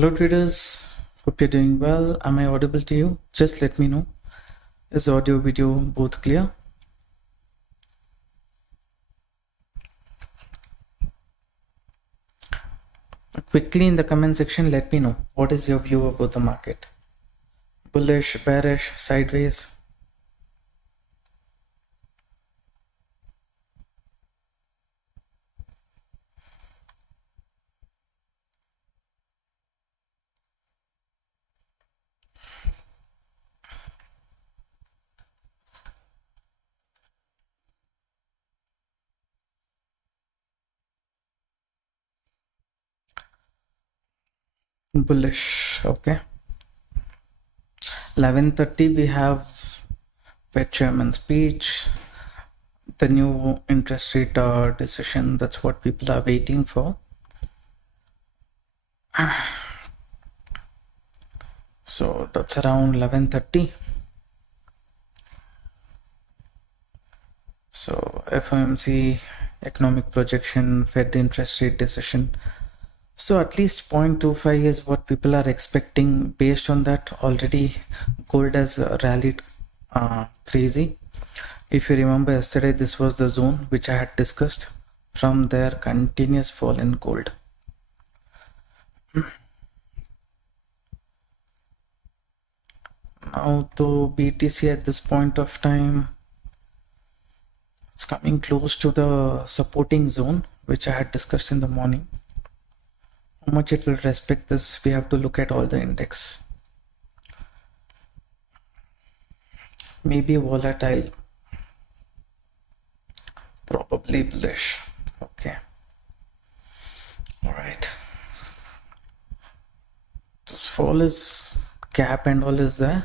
Hello traders, hope you're doing well. Am I audible to you? Just let me know. Is audio video both clear? Quickly in the comment section, let me know what is your view about the market. Bullish, bearish, sideways? Bullish, okay. 11:30 we have Fed Chairman speech, the new interest rate decision. That's what people are waiting for. So that's around 11:30. So FOMC economic projection, Fed interest rate decision. So at least 0.25 is what people are expecting. Based on that, already gold has rallied crazy. If you remember yesterday, this was the zone which I had discussed. From there, continuous fall in gold. Now to BTC at this point of time, it's coming close to the supporting zone which I had discussed in the morning. How much it will respect this, we have to look at all the index. Maybe volatile, probably bullish. Okay, all right. This fall is gap and all is there.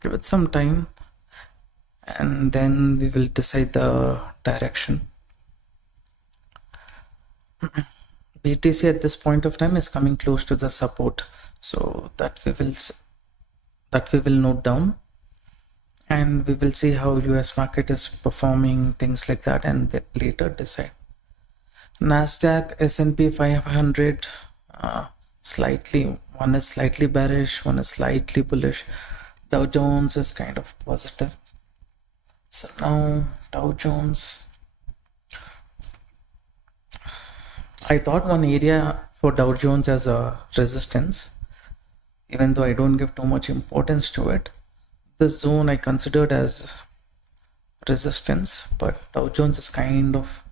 Give it some time and then we will decide the direction. BTC at this point of time is coming close to the support, so that we will note down, and we will see how US market is performing, things like that, and later decide. Nasdaq, S&P 500, slightly, one is slightly bearish, one is slightly bullish. Dow Jones is kind of positive. So now Dow Jones, I thought one area for Dow Jones as a resistance, even though I don't give too much importance to it. This zone I considered as resistance, but Dow Jones is kind of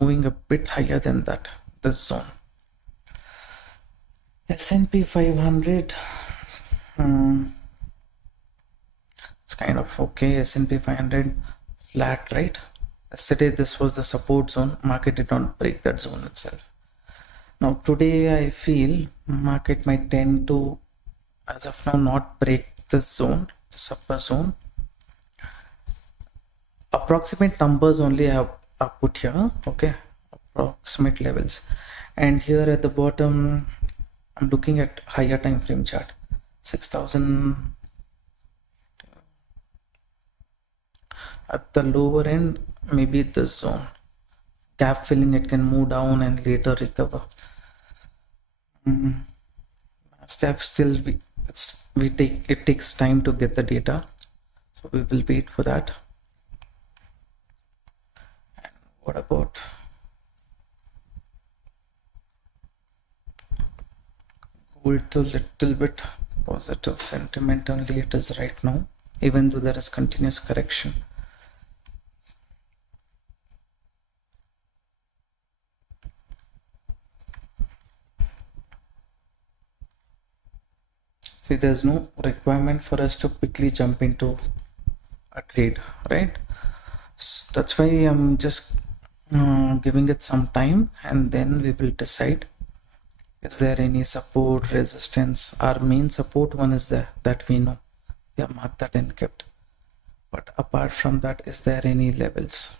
moving a bit higher than that, this zone. S&P 500, it's kind of okay. S&P 500 flat, right? Yesterday this was the support zone. Market did not break that zone itself. Now today I feel market might tend to, as of now, not break this zone, this upper zone. Approximate numbers only I have put here, okay, approximate levels. And here at the bottom I'm looking at higher time frame chart, 6,000. At the lower end, maybe this zone, gap filling, it can move down and later recover. Nasdaq still, it takes time to get the data, so we will wait for that. And what about gold? A little bit positive sentiment only it is right now, even though there is continuous correction. See, there's no requirement for us to quickly jump into a trade, right? So that's why I'm just giving it some time, and then we will decide, is there any support, resistance. Our main support one is there, that we know, we have marked that and kept. But apart from that, is there any levels?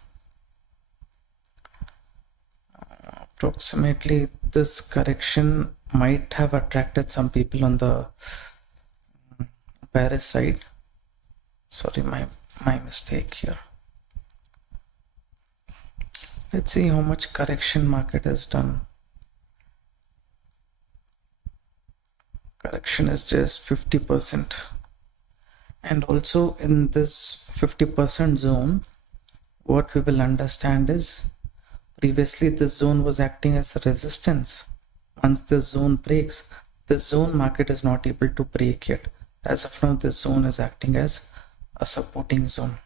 Approximately this correction might have attracted some people on the bearish side. Sorry, my mistake here. Let's see how much correction market has done. correction is just 50%. And also in this 50% zone, what we will understand is previously this zone was acting as a resistance. Once this zone breaks, this zone market is not able to break yet. As of now, this zone is acting as a supporting zone,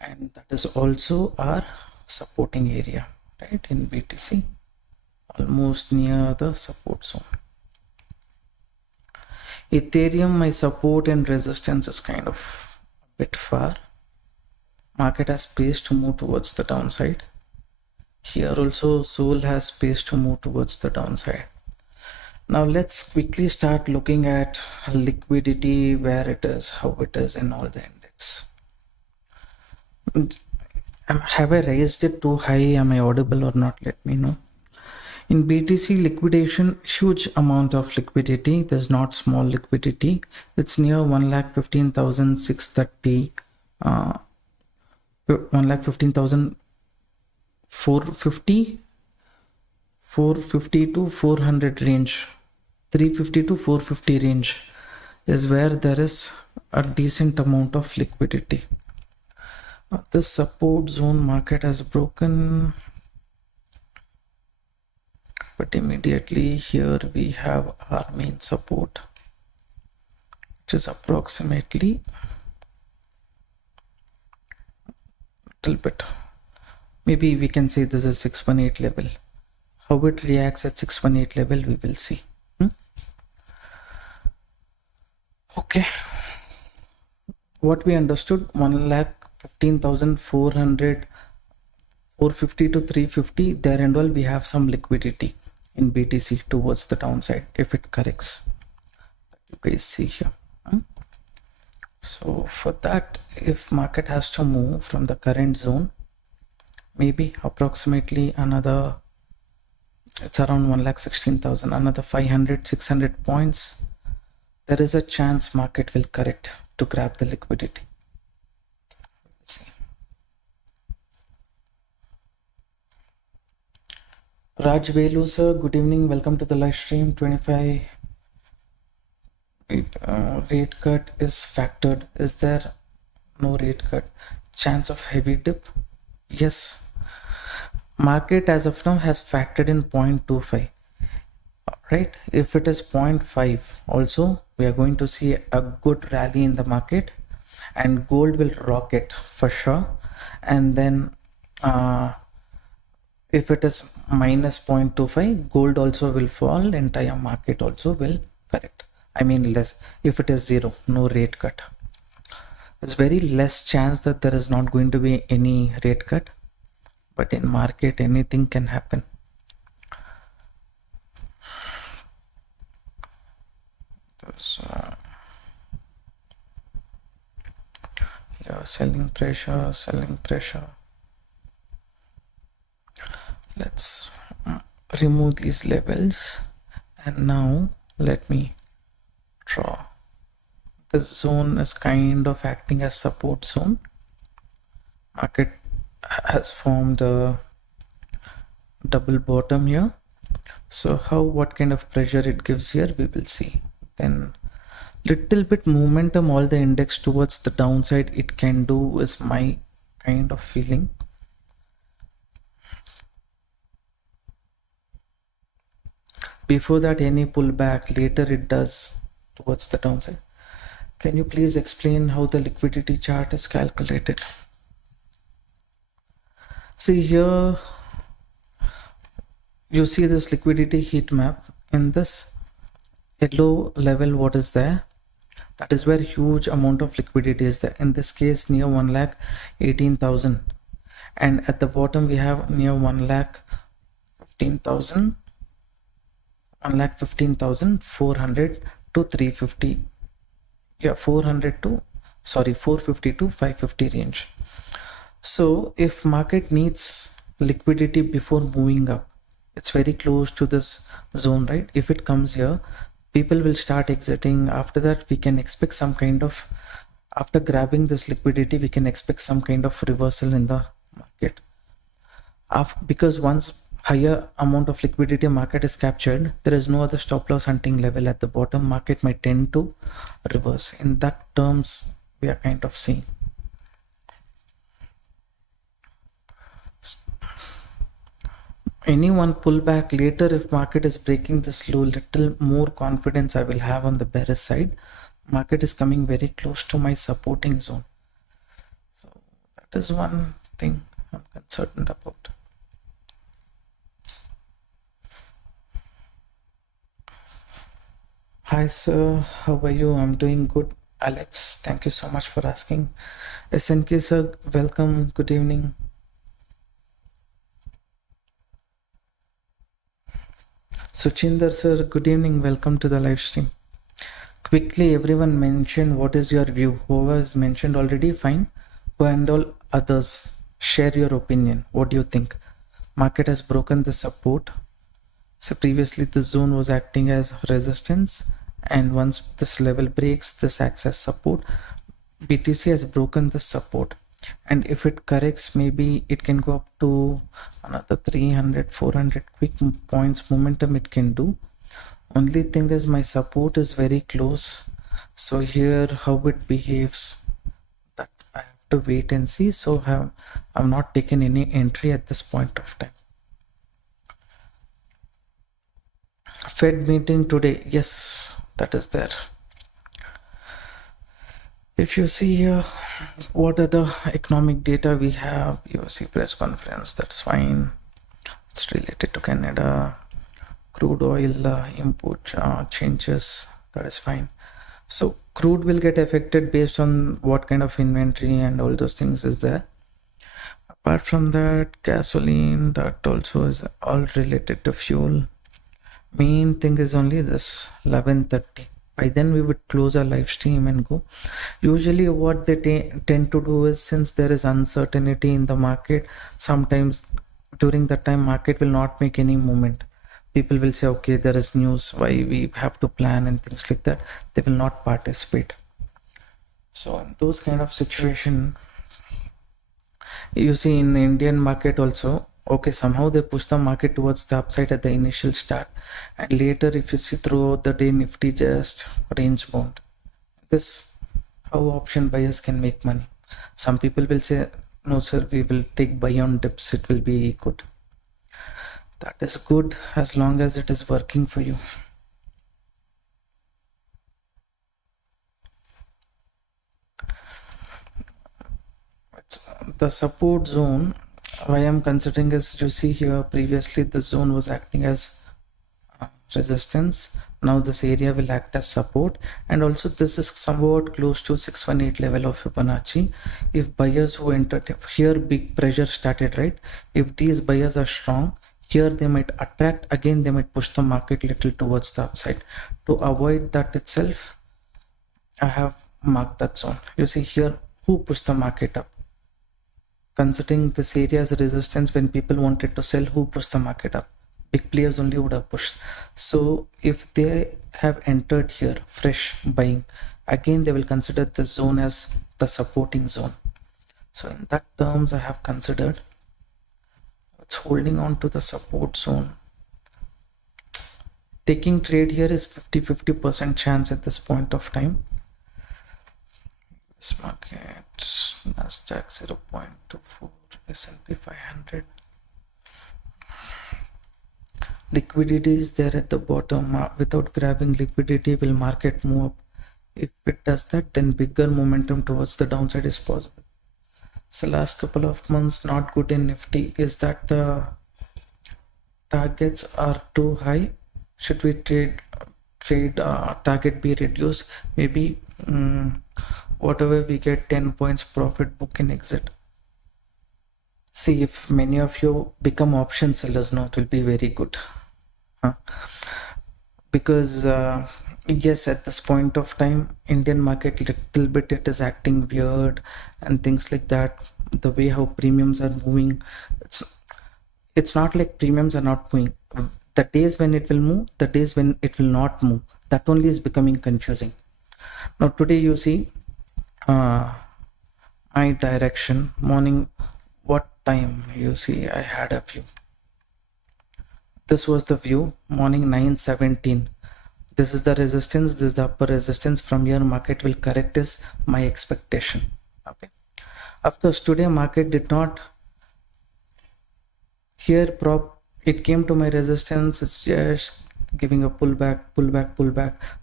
and that is also our supporting area, right, in BTC, almost near the support zone. Ethereum, my support and resistance is kind of a bit far. Market has space to move towards the downside. Here also Sol has space to move towards the downside. Now let's quickly start looking at liquidity, where it is, how it is in all the index. Have I raised it too high? Am I audible or not? Let me know. In BTC liquidation, huge amount of liquidity. There's not small liquidity. It's near 1,15,630, 1,15,450, 450 to 400 range, 350 to 450 range is where there is a decent amount of liquidity. This support zone market has broken, but immediately here we have our main support, which is approximately little bit, maybe we can say this is 618 level. How it reacts at 618 level we will see. Okay, what we understood, 1,15,400, 450 to 350, there and all we have some liquidity in BTC towards the downside if it corrects. You guys see here. So for that, if market has to move from the current zone, maybe approximately another, it's around 1,16,000, another 500-600 points, there is a chance market will correct to grab the liquidity. Let's see. Raj Velu sir, good evening, welcome to the live stream. 25 rate cut is factored. Is there no rate cut? Chance of heavy dip? Yes. Market as of now has factored in 0.25. Right? If it is 0.5, also we are going to see a good rally in the market, and gold will rocket for sure. And then if it is minus 0.25, gold also will fall, entire market also will correct. I mean less, if it is zero, no rate cut. It's very less chance that there is not going to be any rate cut, but in market anything can happen. Yeah, selling pressure. Let's remove these levels, and now let me draw. This zone is kind of acting as support zone. Market has formed a double bottom here. So what kind of pressure it gives here, we will see. Then little bit momentum all the index towards the downside it can do is my kind of feeling. Before that any pullback, later it does towards the downside. Can you please explain how the liquidity chart is calculated? See here, you see this liquidity heat map. In this yellow level, what is there? That is where huge amount of liquidity is there. In this case, near 1,18,000, and at the bottom we have near 1,15,000, 1,15,400 to 350. Yeah, 450 to 550 range. So if market needs liquidity before moving up, it's very close to this zone, right? If it comes here, people will start exiting. After that, we can expect some kind of, after grabbing this liquidity, we can expect some kind of reversal in the market. Because once higher amount of liquidity market is captured, there is no other stop loss hunting level at the bottom. Market might tend to reverse. In that terms, we are kind of seeing. Any one pullback later, if market is breaking this low, little more confidence I will have on the bearish side. Market is coming very close to my supporting zone. So that is one thing I'm concerned about. Hi sir, how are you? I'm doing good. Alex, thank you so much for asking. SNK sir, welcome, good evening. Suchinder sir, good evening, welcome to the live stream. Quickly, everyone mention what is your view. Whoever has mentioned already, fine. And all others, share your opinion. What do you think? Market has broken the support. So previously the zone was acting as resistance, and once this level breaks, this acts as support. BTC has broken the support, and if it corrects, maybe it can go up to another 300 400 quick points momentum it can do. Only thing is my support is very close, so here how it behaves, that I have to wait and see. So I've not taken any entry at this point of time. Fed meeting today, yes, that is there. If you see here, what are the economic data we have? You see press conference, that's fine. It's related to Canada. Crude oil import changes, that is fine. So crude will get affected based on what kind of inventory and all those things is there. Apart from that, gasoline, that also is all related to fuel. Main thing is only this 11:30. By then we would close our live stream and go. Usually what they tend to do is, since there is uncertainty in the market, sometimes during that time market will not make any movement. People will say, okay, there is news, why we have to plan and things like that. They will not participate. So in those kind of situation, you see in the Indian market also, okay, somehow they push the market towards the upside at the initial start, and later if you see throughout the day, Nifty just range bound. This how option buyers can make money. Some people will say, no sir, we will take buy on dips, it will be good. That is good as long as it is working for you. It's the support zone. Why I'm considering is, you see here previously the zone was acting as resistance. Now this area will act as support, and also this is somewhat close to 618 level of Fibonacci. If buyers who entered here, big pressure started, right? If these buyers are strong, here they might attract again, they might push the market little towards the upside. To avoid that itself, I have marked that zone. You see here who pushed the market up. Considering this area as a resistance, when people wanted to sell, who pushed the market up? Big players only would have pushed. So if they have entered here fresh buying, again they will consider this zone as the supporting zone. So in that terms, I have considered it's holding on to the support zone. Taking trade here is 50% chance at this point of time. This market, Nasdaq 0.24, S&P 500. Liquidity is there at the bottom. Without grabbing liquidity, will market move up? If it does that, then bigger momentum towards the downside is possible. So last couple of months not good in Nifty. Is that the targets are too high? Should we trade target be reduced? Maybe whatever we get 10 points profit, book and exit. See, if many of you become option sellers now, it will be very good. Because yes, at this point of time, Indian market little bit it is acting weird and things like that. The way how premiums are moving, it's not like premiums are not moving. The days when it will move, the days when it will not move, that only is becoming confusing. Now today you see my direction morning, what time you see I had a few. this was the view, morning 9:17. This is the resistance, this is the upper resistance. From here market will correct is my expectation. Okay, of course today market did not here it came to my resistance. It's just giving a pullback,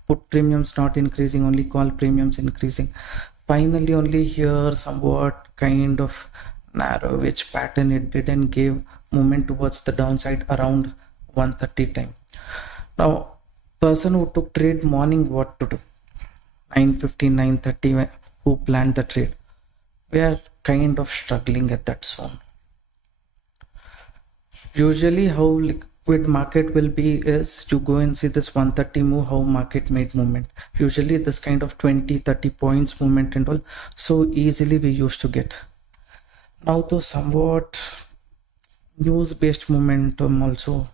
put premiums not increasing, only call premiums increasing. Finally only here somewhat kind of narrow which pattern it didn't give movement towards the downside around 1:30 time. Now person who took trade morning, what to do? 9:15, 9:30, who planned the trade, we are kind of struggling at that zone. Usually how liquid market will be is you go and see this 130 move, how market made movement. Usually this kind of 20-30 points movement and all so easily we used to get. Now though somewhat news based momentum also,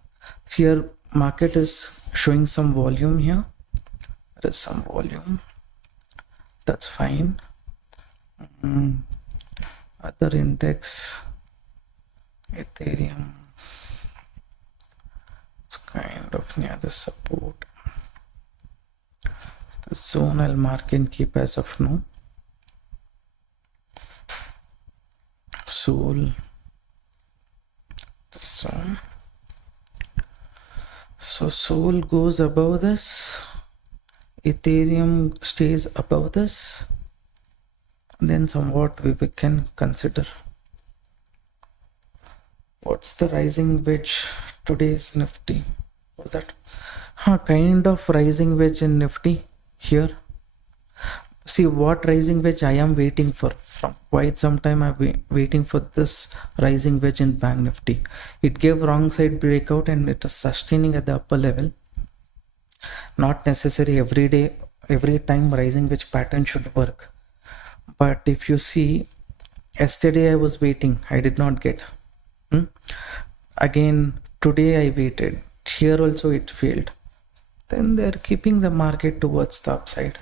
here market is showing some volume here. There is some volume, that's fine. Other index, Ethereum, it's kind of near the support. The zone I'll mark and keep as of now. Soul, the zone. So Soul goes above this, Ethereum stays above this, then somewhat we can consider. What's the rising wedge today's Nifty? Was that kind of rising wedge in Nifty here? See what rising wedge I am waiting for. From quite some time I've been waiting for this rising wedge in Bank Nifty. It gave wrong side breakout and it is sustaining at the upper level. Not necessary every time rising wedge pattern should work. But if you see, yesterday I was waiting, I did not get. Again today I waited, here also it failed. Then they're keeping the market towards the upside.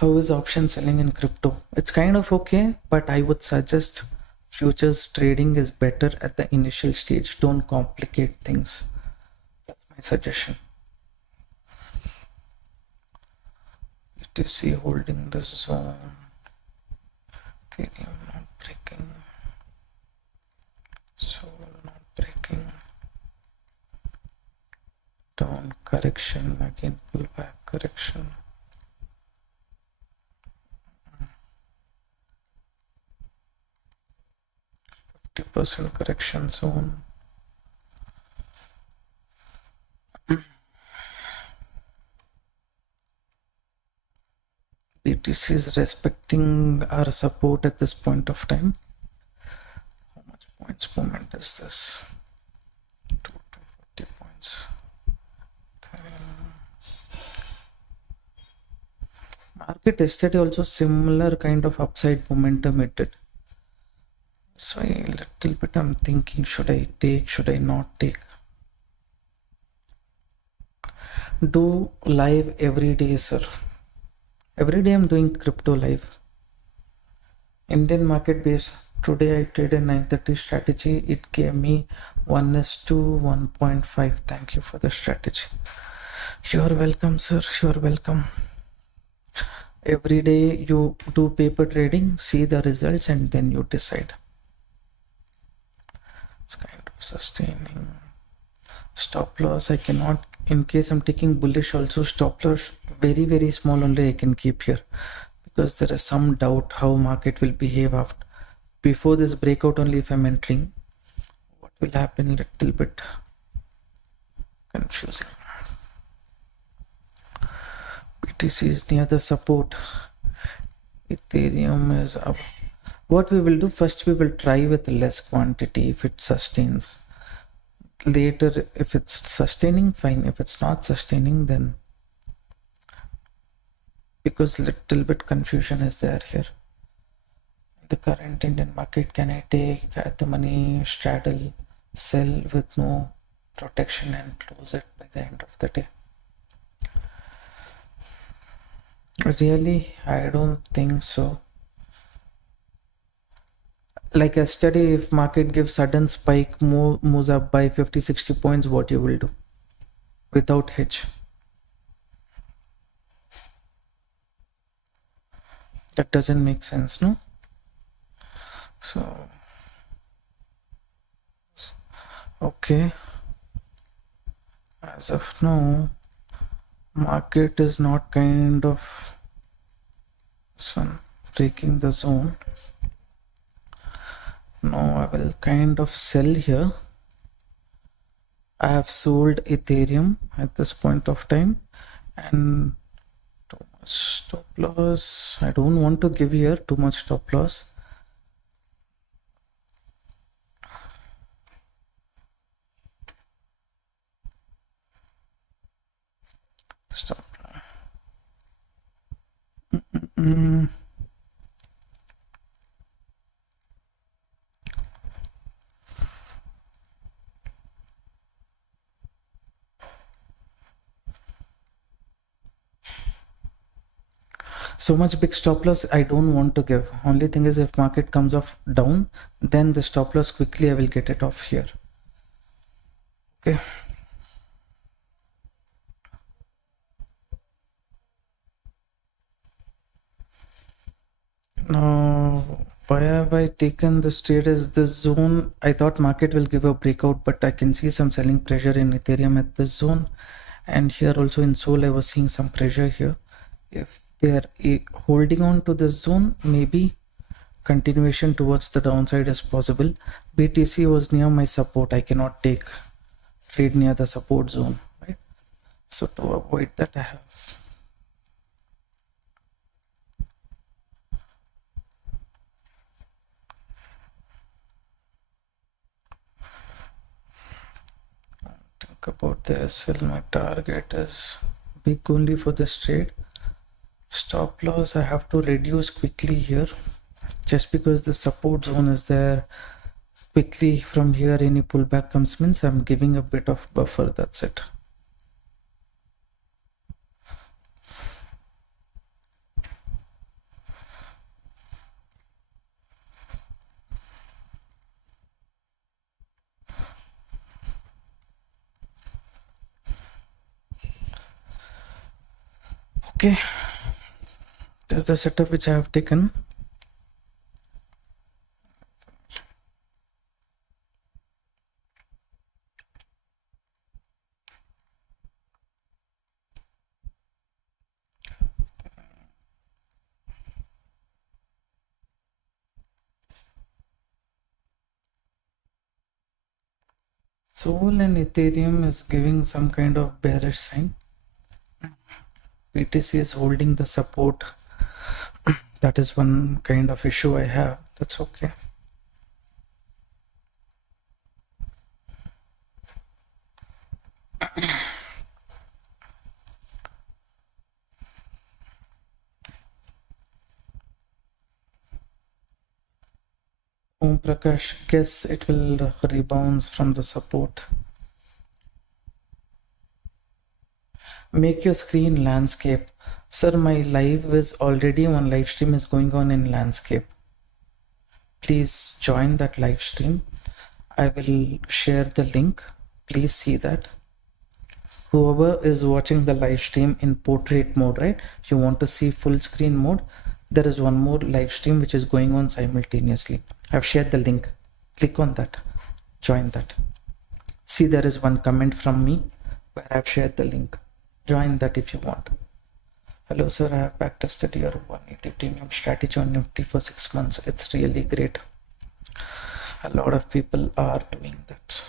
How is option selling in crypto? It's kind of okay, but I would suggest futures trading is better at the initial stage. Don't complicate things. That's my suggestion. BTC holding the zone. Ethereum not breaking. Soul not breaking. Down correction, again pullback correction. 50% correction zone. BTC is respecting our support at this point of time. How much points movement is this? 240 points. Market yesterday also similar kind of upside momentum it did. So a little bit I'm thinking, should I take, should I not take? Do live every day, sir. Every day I'm doing crypto live. Indian market base. Today I traded 930 strategy. It gave me 1:1.5. Thank you for the strategy. You're welcome, sir. You're welcome. Every day you do paper trading, see the results, and then you decide. It's kind of sustaining. Stop loss I cannot, in case I'm taking bullish also, stop loss very small only I can keep here, because there is some doubt how market will behave after, before this breakout only. If I'm entering, what will happen, little bit confusing. BTC is near the support, Ethereum is up. What we will do, first we will try with less quantity. If it sustains, later if it's sustaining, fine. If it's not sustaining, then, because little bit confusion is there here. The current Indian market, can I take at the money, straddle, sell with no protection and close it by the end of the day? Really, I don't think so. Like yesterday, if market gives sudden spike, moves up by 50-60 points, what you will do without hedge? That doesn't make sense, no? So okay, as of now, market is not kind of this one breaking the zone. Now I will kind of sell here. I have sold Ethereum at this point of time, and too much stop loss. I don't want to give here too much stop loss. Stop. So much big stop loss I don't want to give. Only thing is, if market comes off down, then the stop loss quickly I will get it off here. Okay. Now, why have I taken this trade? Is this zone? I thought market will give a breakout, but I can see some selling pressure in Ethereum at this zone, and here also in Sol I was seeing some pressure here. If they are holding on to this zone, maybe continuation towards the downside is possible. BTC was near my support. I cannot take trade near the support zone, right? So to avoid that, I have think about this. My target is big only for this trade. Stop loss I have to reduce quickly here, just because the support zone is there. Quickly from here any pullback comes means I'm giving a bit of buffer, that's it. Okay, this is the setup which I have taken. Sol and Ethereum is giving some kind of bearish sign. BTC is holding the support. That is one kind of issue I have. That's okay. Om Prakash, guess it will rebounds from the support. Make your screen landscape. Sir, my live is already on, live stream is going on in landscape. Please join that live stream. I will share the link. Please see that. Whoever is watching the live stream in portrait mode, right? You want to see full screen mode. There is one more live stream which is going on simultaneously. I've shared the link. Click on that. Join that. See, there is one comment from me where I've shared the link. Join that if you want. Hello sir, I have backtested your 180 premium strategy on Nifty for 6 months. It's really great. A lot of people are doing that.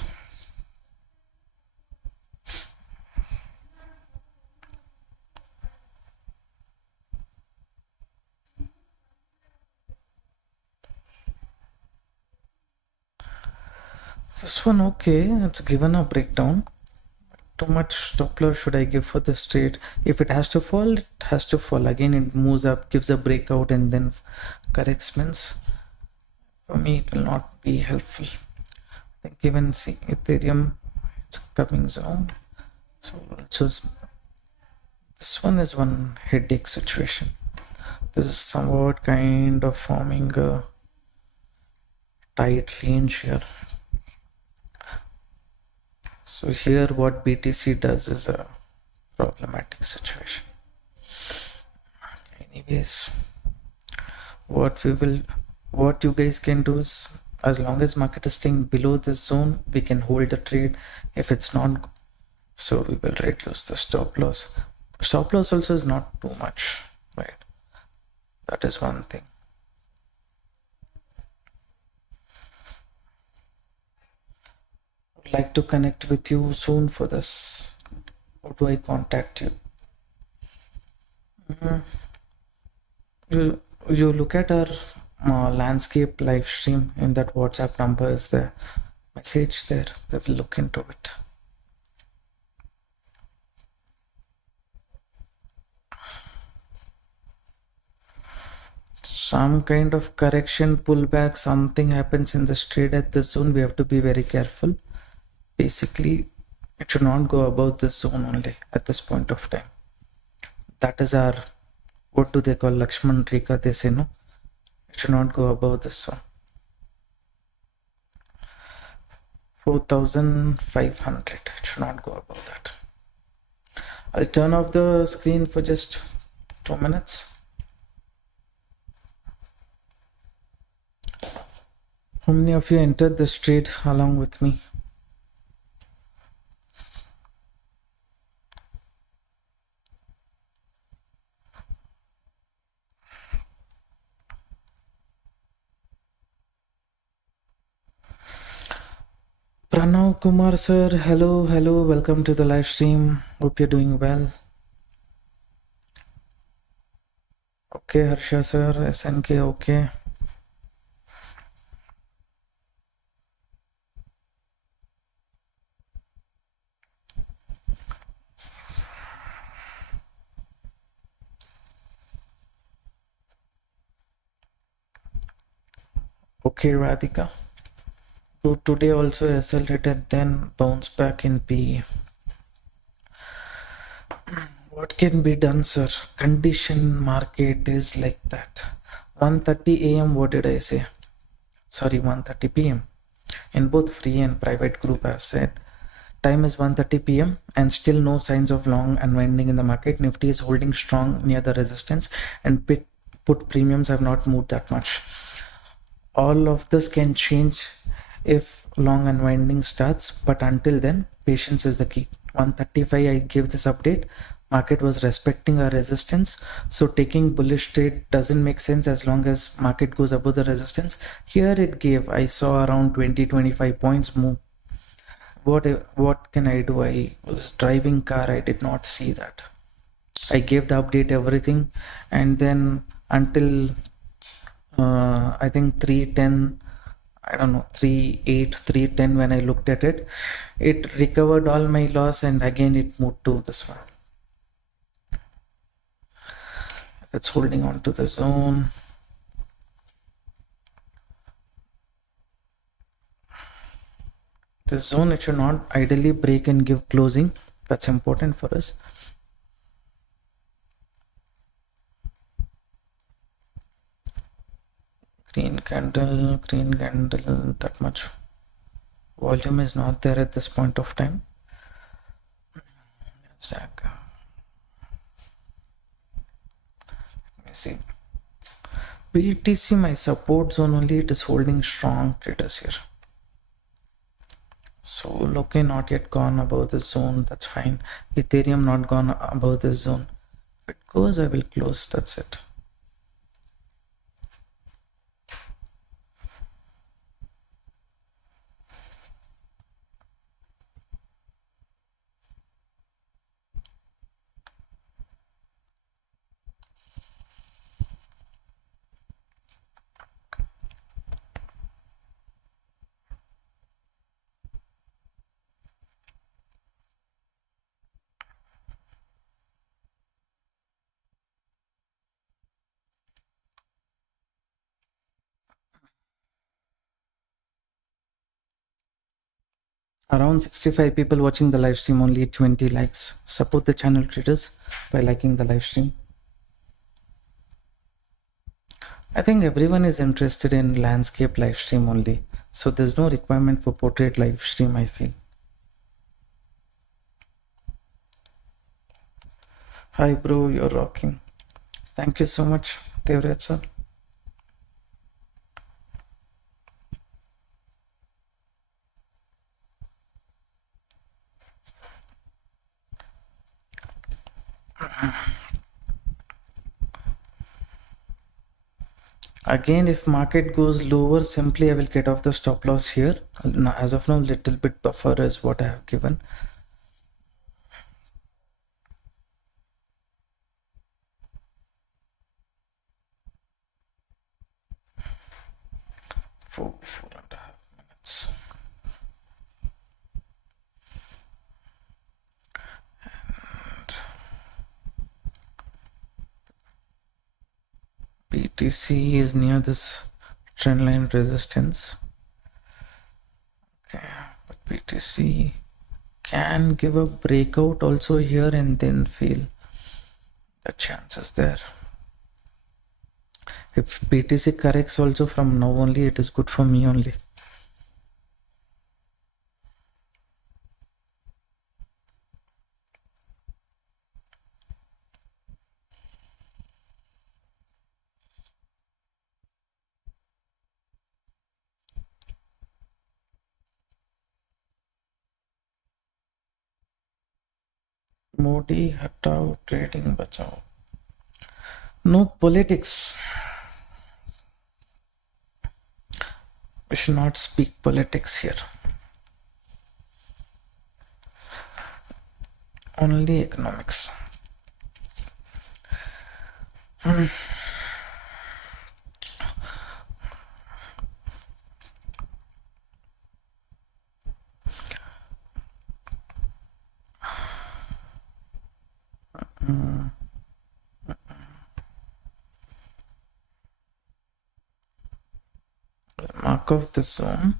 This one, okay, it's given a breakdown. Too much stop loss should I give for this trade? If it has to fall, it has to fall. Again, it moves up, gives a breakout, and then corrects means. For me, it will not be helpful. I think even see Ethereum, it's coming down. So this one is one headache situation. This is somewhat kind of forming a tight range here. So here what BTC does is a problematic situation. Anyways, what you guys can do is, as long as market is staying below this zone, we can hold the trade. If it's not, so we will reduce the stop loss. Stop loss also is not too much, right? That is one thing. Would like to connect with you soon for this. How do I contact you? You look at our landscape live stream. In that WhatsApp number is the message there. We will look into it. Some kind of correction, pullback, something happens in this trade at this zone, we have to be very careful. Basically, it should not go above this zone only at this point of time. That is our, what do they call, Lakshman Rekha, they say, no? It should not go above this zone. 4,500, it should not go above that. I'll turn off the screen for just 2 minutes. How many of you entered this trade along with me? Pranav Kumar sir, hello, welcome to the live stream. Hope you're doing well. Okay, Harsha sir, SNK, okay. Okay, Radhika. So today also accelerated, then bounce back in PE. What can be done, sir? Condition market is like that. 1:30 a.m. What did I say? Sorry, 1:30 p.m. In both free and private group I've said time is 1:30 p.m. and still no signs of long unwinding in the market. Nifty is holding strong near the resistance and put premiums have not moved that much. All of this can change if long unwinding starts, but until then patience is the key. 1:35 I gave this update. Market was respecting our resistance, so taking bullish trade doesn't make sense as long as market goes above the resistance. Here it gave, I saw around 20-25 points move. What can I do? I was driving car, I did not see that. I gave the update, everything, and then until I think 310, I don't know, 3.8, 3.10, when I looked at it, it recovered all my loss and again it moved to this one. If it's holding on to the zone, this zone, it should not ideally break and give closing. That's important for us. Green candle, that much volume is not there at this point of time. Let me see. BTC, my support zone only, it is holding strong, traders here. So okay, not yet gone above this zone, that's fine. Ethereum not gone above this zone. If it goes, I will close, that's it. Around 65 people watching the live stream, only 20 likes. Support the channel, traders, by liking the live stream. I think everyone is interested in landscape live stream only. So there's no requirement for portrait live stream, I feel. Hi bro, you're rocking. Thank you so much, Devraj sir. Again, if market goes lower, simply I will get off the stop loss here. Now, as of now, little bit buffer is what I have given. Four and a half minutes. And BTC is near this trend line resistance. Okay, but BTC can give a breakout also here and then fail. The chances there. If BTC corrects also from now only, it is good for me only. Modi hatao, trading bachao. No politics. We should not speak politics here. Only economics. Mark off the zone.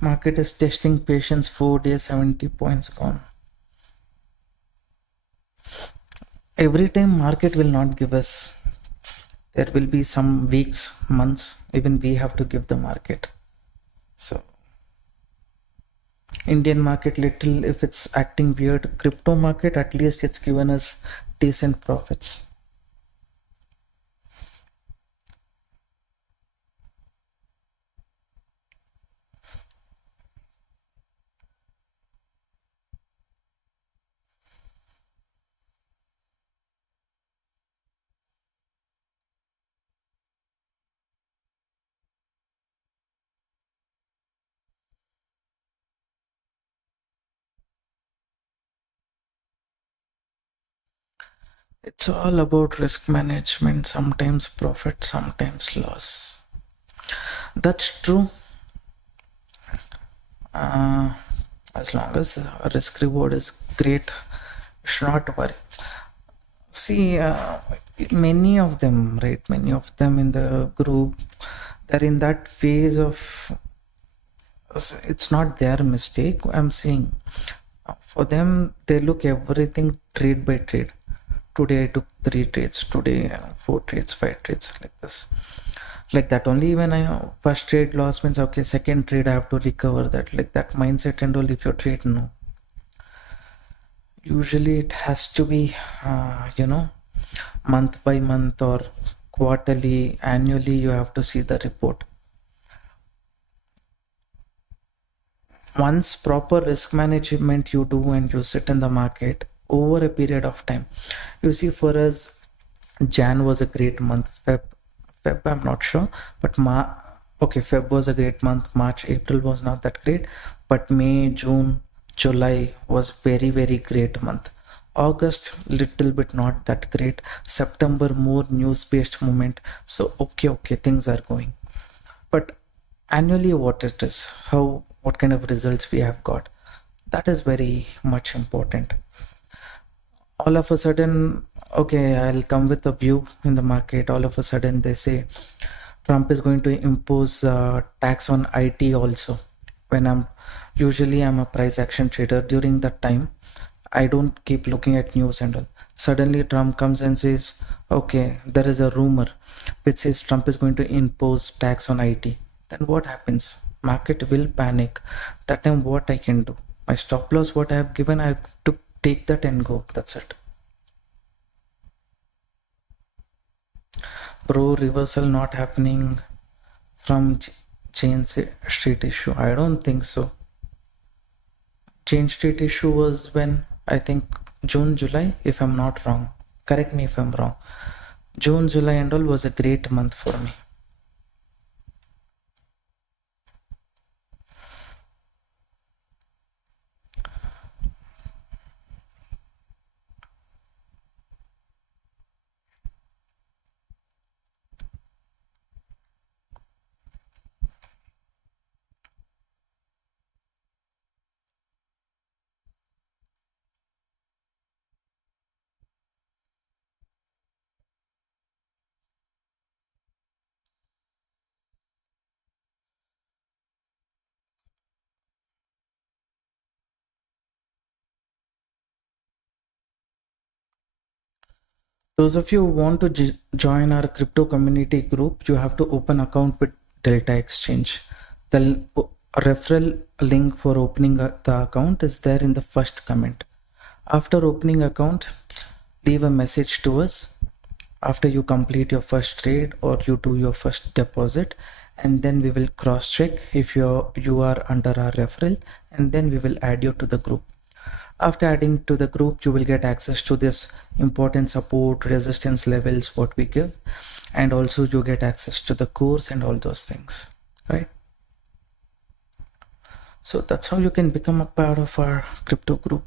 Market is testing patience, 4 days, 70 points gone. Every time market will not give us. There will be some weeks, months, even we have to give the market. So Indian market, little, if it's acting weird, crypto market, at least it's given us decent profits. It's all about risk management, sometimes profit, sometimes loss. That's true. As long as the risk reward is great, you should not worry. See, many of them, right? Many of them in the group, they're in that phase of, it's not their mistake. I'm saying for them, they look everything trade by trade. Today I took 3 trades, today 4 trades, 5 trades, like this. Like that only. When I first trade loss means okay, second trade I have to recover that, like that mindset and all. If you trade, no, usually it has to be month by month or quarterly, annually, you have to see the report. Once proper risk management you do and you sit in the market over a period of time, you see, for us Jan was a great month, Feb I'm not sure, but Feb was a great month, March, April was not that great, but May, June, July was very, very great month. August, little bit not that great. September, more news-based movement. So okay, things are going. But annually, what it is, what kind of results we have got, that is very much important. All of a sudden, okay, I'll come with a view in the market. All of a sudden, they say Trump is going to impose tax on IT also. When I'm a price action trader. During that time, I don't keep looking at news and all. Suddenly Trump comes and says, okay, there is a rumor which says Trump is going to impose tax on IT. Then what happens? Market will panic. That time what I can do? My stop loss, what I have given, I have to take that and go. That's it. Pro reversal not happening from chain street issue. I don't think so. Chain street issue was when, I think, June, July, if I'm not wrong. Correct me if I'm wrong. June, July and all was a great month for me. Those of you who want to join our crypto community group, you have to open account with Delta Exchange. The referral link for opening the account is there in the first comment. After opening account, leave a message to us after you complete your first trade or you do your first deposit, and then we will cross check if you are under our referral, and then we will add you to the group. After adding to the group, you will get access to this important support, resistance levels, what we give, and also you get access to the course and all those things, right? So that's how you can become a part of our crypto group.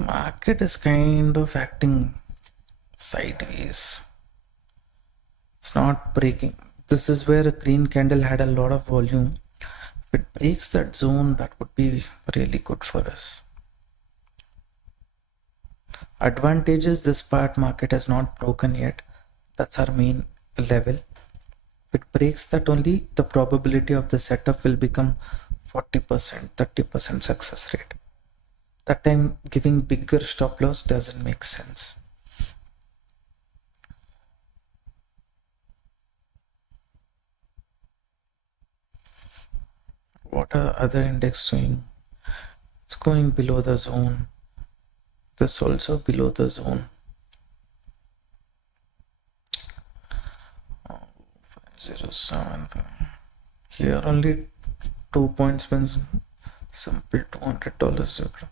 Market is kind of acting sideways. It's not breaking. This is where a green candle had a lot of volume. If it breaks that zone, that would be really good for us. Advantages, this part market has not broken yet. That's our main level. If it breaks that, only the probability of the setup will become 40%, 30% success rate. That time giving bigger stop loss doesn't make sense. What are other index doing? It's going below the zone. This also below the zone. 5075. Here only 2 points wins. Simple $200.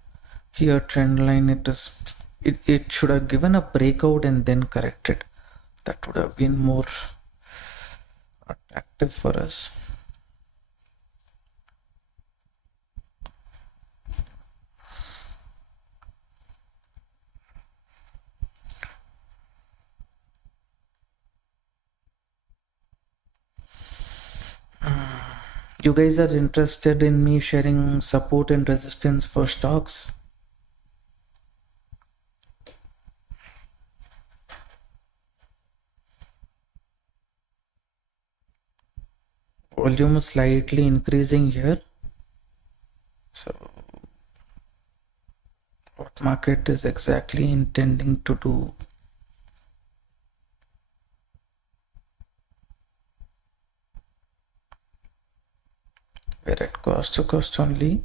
Here trend line, it should have given a breakout and then corrected. That would have been more attractive for us. You guys are interested in me sharing support and resistance for stocks? Volume is slightly increasing here. So what market is exactly intending to do? We're at cost to cost only,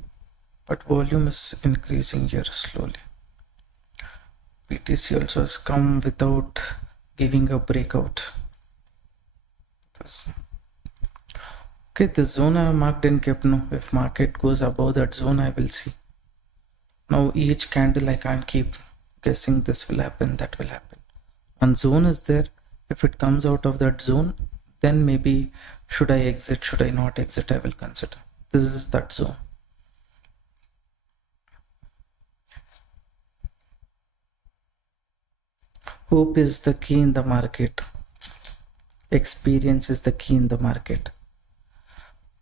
but volume is increasing here slowly. BTC also has come without giving a breakout. Okay, the zone I have marked and kept. No, if market goes above that zone, I will see. Now each candle I can't keep guessing this will happen, that will happen. One zone is there. If it comes out of that zone, then maybe should I exit, should I not exit, I will consider. This is that zone. Hope is the key in the market. Experience is the key in the market.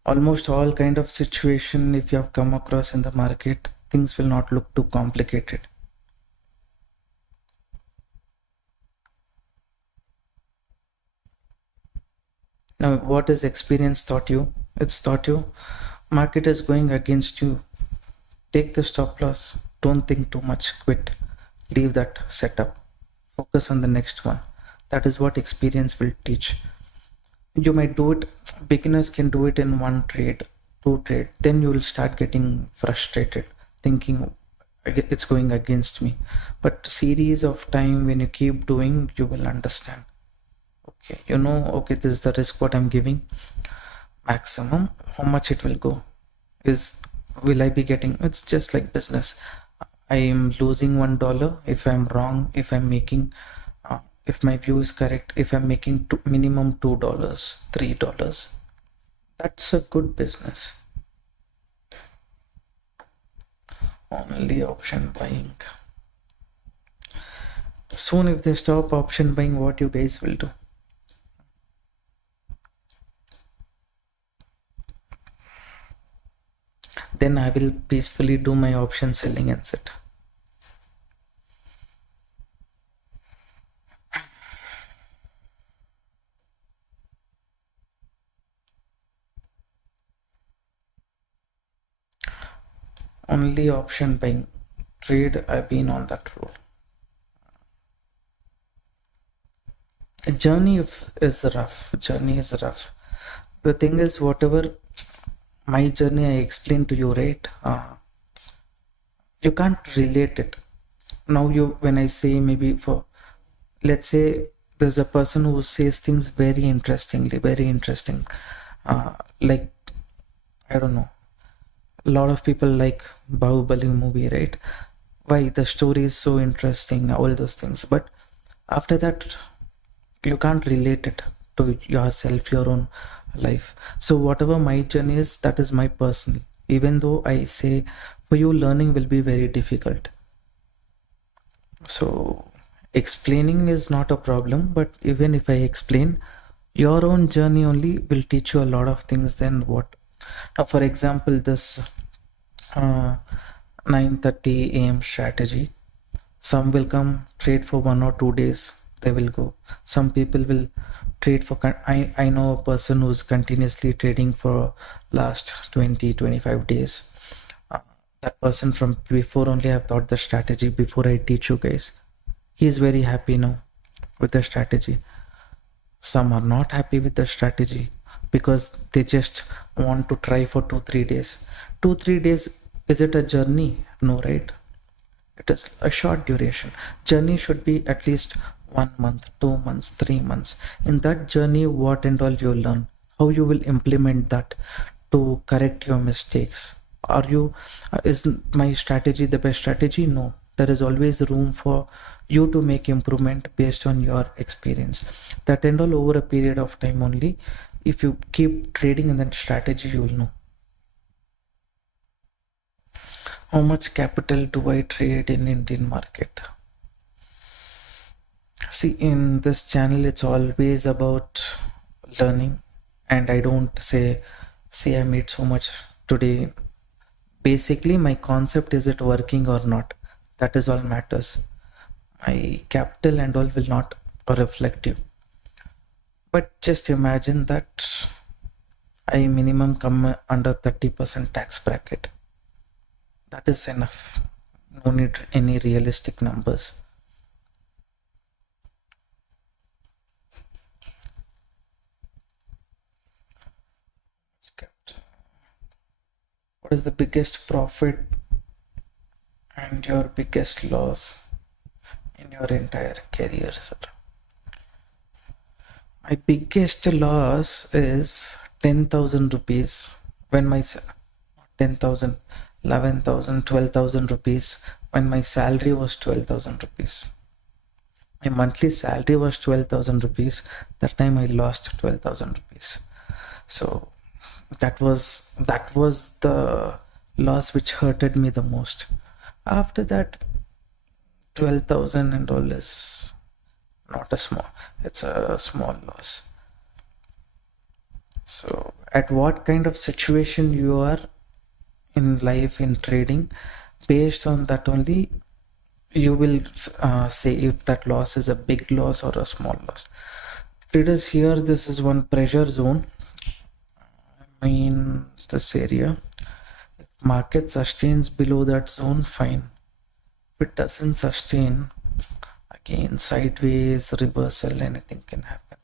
Almost all kind of situation, if you have come across in the market, things will not look too complicated. Now, what is experience taught you? It's taught you market is going against you. Take the stop loss. Don't think too much. Quit. Leave that setup. Focus on the next one. That is what experience will teach. You might do it. Beginners can do it in one trade, two trade. Then you will start getting frustrated, thinking it's going against me. But series of time, when you keep doing, you will understand. Okay, you know, okay, this is the risk what I'm giving. Maximum, how much it will go? Will I be getting? It's just like business. I am losing $1 if I'm wrong, if I'm making, if my view is correct, if I'm making minimum $2, $3. That's a good business. Only option buying. Soon if they stop option buying, what you guys will do? Then I will peacefully do my option selling and sit. Only option buying trade, I've been on that road. Journey is rough. The thing is, whatever my journey I explained to you, right? You can't relate it. Now when I say maybe let's say there's a person who says things very interesting. Like, I don't know. A lot of people like Bahubali movie, right? Why? The story is so interesting, all those things. But after that, you can't relate it to yourself, your own life. So whatever my journey is, that is my personal. Even though I say for you, learning will be very difficult. So explaining is not a problem, but even if I explain, your own journey only will teach you a lot of things than what. Now, for example, this 9:30 a.m. strategy, some will come trade for 1 or 2 days, they will go. Some people will trade for, I know a person who's continuously trading for last 20-25 days. That person from before only have thought the strategy before I teach you guys. He is very happy now with the strategy. Some are not happy with the strategy because they just want to try for 2-3 days. 2-3 days, is it a journey? No, right? It is a short duration. Journey should be at least 1 month, 2 months, 3 months. In that journey, what and all you learn, how you will implement that to correct your mistakes. Is my strategy the best strategy? No. There is always room for you to make improvement based on your experience. That and all over a period of time only. If you keep trading in that strategy, you will know. How much capital do I trade in Indian market? See, in this channel, it's always about learning, and I don't say I made so much today. Basically, my concept is it working or not. That is all matters. My capital and all will not reflect you. But just imagine that I minimum come under 30% tax bracket. That is enough. No need any realistic numbers. What is the biggest profit and your biggest loss in your entire career, sir? My biggest loss is 10,000 rupees when my 10,000, 11,000, 12,000 rupees when my salary was 12,000 rupees. My monthly salary was 12,000 rupees. That time I lost 12,000 rupees. So that was the loss which hurted me the most. After that, 12,000 and all is not a small, it's a small loss. So at what kind of situation you are in life, in trading, based on that only you will say if that loss is a big loss or a small loss. Traders, here this is one pressure zone. I mean this area. If market sustains below that zone, fine. If it doesn't sustain, again sideways, reversal, anything can happen.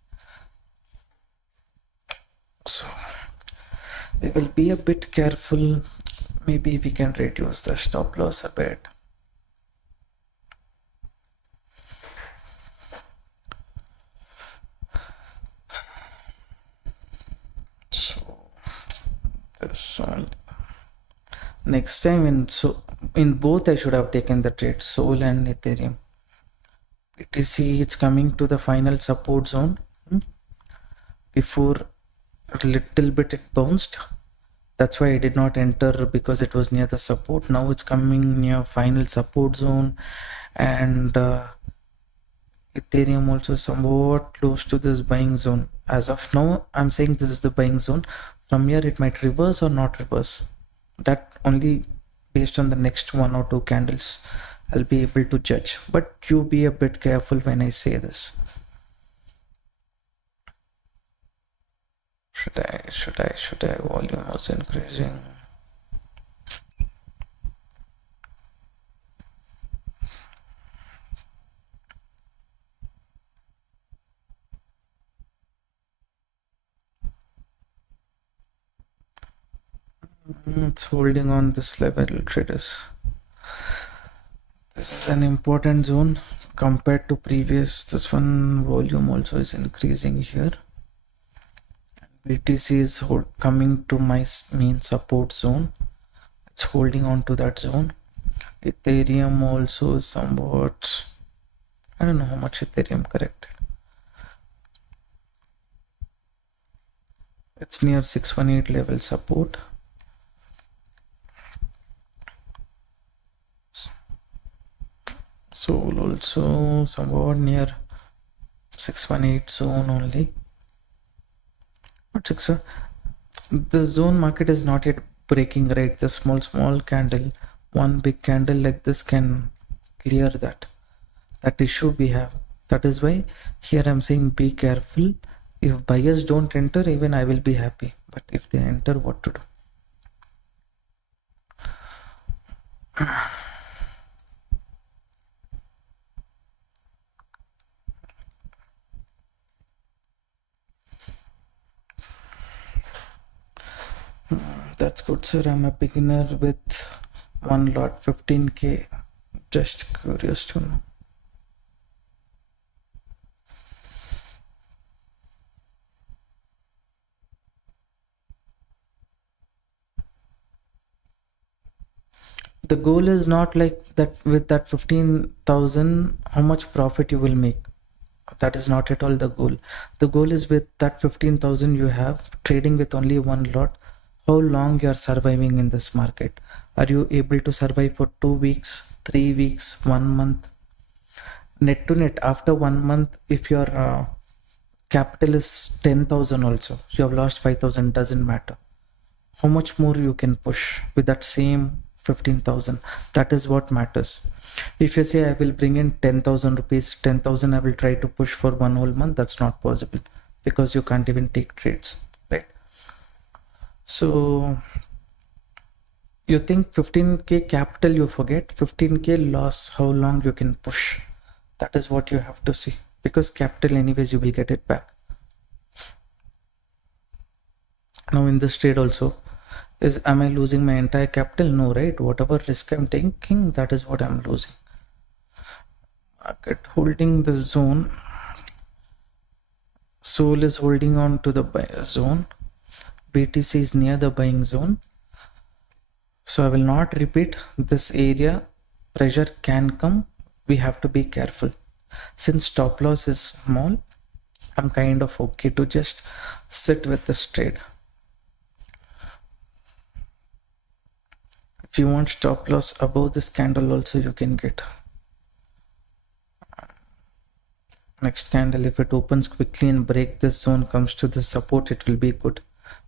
So we will be a bit careful. Maybe we can reduce the stop loss a bit. So this one. Next time in both I should have taken the trade, Sol and Ethereum. BTC, it's coming to the final support zone. Before a little bit it bounced. That's why I did not enter, because it was near the support. Now it's coming near final support zone, and Ethereum also somewhat close to this buying zone. As of now, I'm saying this is the buying zone. From here it might reverse or not reverse. That only based on the next 1 or 2 candles I'll be able to judge. But you be a bit careful when I say this. Should I? Volume was increasing. It's holding on this level, traders. This is an important zone compared to previous. This one volume also is increasing here. BTC is coming to my main support zone. It's holding on to that zone. Ethereum also is somewhat, I don't know how much Ethereum corrected. It's near 618 level support. Sol also somewhat near 618 zone only. The zone market is not yet breaking, right? The small candle, one big candle like this can clear that issue we have. That is why here I'm saying be careful. If buyers don't enter, even I will be happy, but if they enter, what to do? That's good, sir. I'm a beginner with one lot, 15k. Just curious to know. The goal is not like that with that 15,000 how much profit you will make. That is not at all the goal. The goal is with that 15,000 you have, trading with only one lot, how long you are surviving in this market. Are you able to survive for 2 weeks, 3 weeks, 1 month? Net to net, after 1 month, if your capital is 10,000 also, you have lost 5,000, doesn't matter. How much more you can push with that same 15,000? That is what matters. If you say I will bring in 10,000 rupees, 10,000 I will try to push for 1 whole month, that's not possible because you can't even take trades, right? So you think 15k capital, you forget 15k loss, how long you can push. That is what you have to see, because capital anyways you will get it back. Now in this trade also, am I losing my entire capital? No, right? Whatever risk I'm taking, that is what I'm losing. Market holding the zone. Sol is holding on to the buy zone. BTC is near the buying zone. So I will not repeat this area. pressure can come, we have to be careful. Since stop loss is small, I'm kind of okay to just sit with this trade. If you want stop loss above this candle also, you can get. Next candle, if it opens quickly and break this zone, comes to the support, it will be good,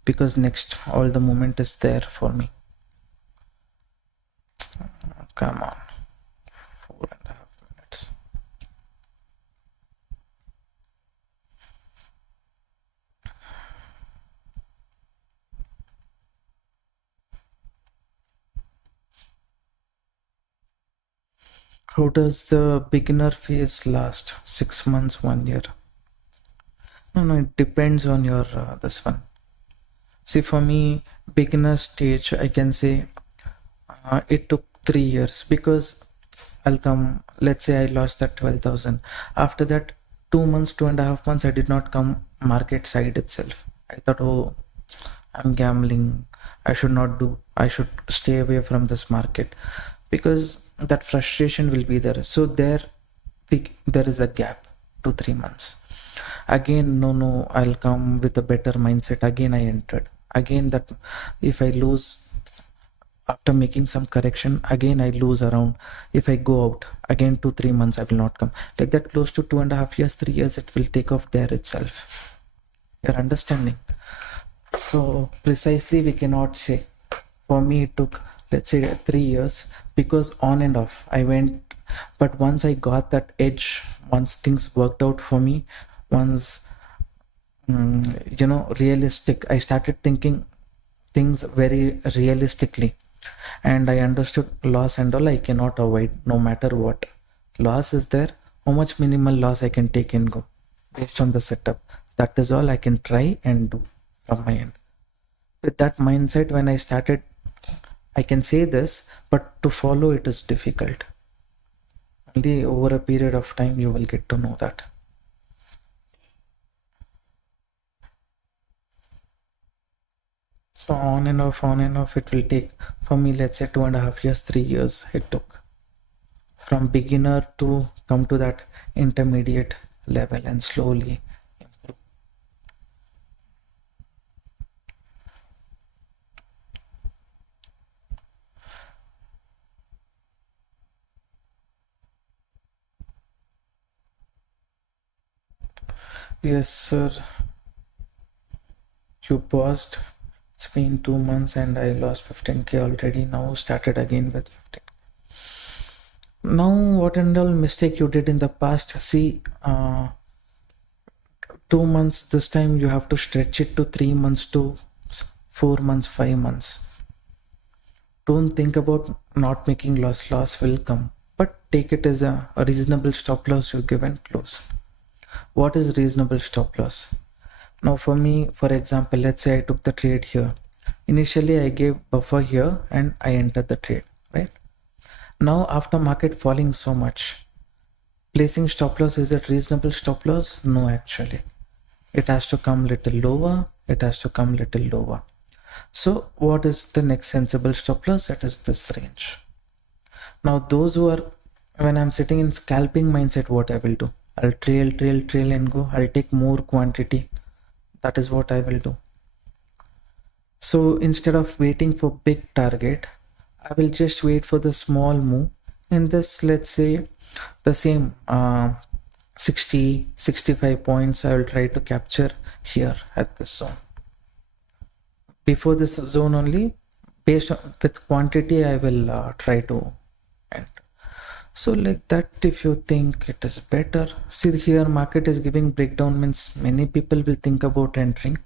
because next all the movement is there for me. Come on, 4.5 minutes. How does the beginner phase last? 6 months, 1 year? No, it depends on your this one. See, for me, beginner stage, I can say it took 3 years, because I'll come, let's say I lost that 12,000. After that, 2 months, 2.5 months, I did not come market side itself. I thought, oh, I'm gambling. I should stay away from this market, because that frustration will be there. So there is a gap, 2-3 months. Again, no, I'll come with a better mindset. Again, I entered. Again, that if I lose after making some correction, again I lose around. If I go out again 2-3 months, I will not come. Like that, close to 2.5 years, 3 years, it will take off there itself. You're understanding? So precisely we cannot say. For me, it took, let's say, 3 years, because on and off I went. But once I got that edge, once things worked out for me, once realistic, I started thinking things very realistically, and I understood loss and all I cannot avoid. No matter what loss is there, how much minimal loss I can take and go based on the setup. That is all I can try and do from my end. With that mindset, when I started, I can say this, but to follow it is difficult. Only over a period of time you will get to know that. So on and off, it will take, for me, let's say 2.5 years, 3 years it took, from beginner to come to that intermediate level and slowly improve. Yes, sir. You paused. It's been 2 months and I lost 15k already. Now started again with 15. Now what and all mistake you did in the past? See, 2 months, this time you have to stretch it to 3 months to 4 months, 5 months. Don't think about not making loss. Loss will come, but take it as a reasonable stop loss you give and close. What is reasonable stop loss? Now for me, for example, let's say I took the trade here. Initially I gave buffer here and I entered the trade, right? Now after market falling so much, placing stop loss, is it reasonable stop loss? No, actually. It has to come little lower. It has to come little lower. So what is the next sensible stop loss? That is this range. Now those who are, when I'm sitting in scalping mindset, what I will do? I'll trail and go. I'll take more quantity. That is what I will do. So instead of waiting for big target, I will just wait for the small move in this, let's say the same 60-65 points I will try to capture here at this zone. Before this zone only, based on with quantity, I will try to enter. So like that, if you think it is better, see here market is giving breakdown, means many people will think about entering.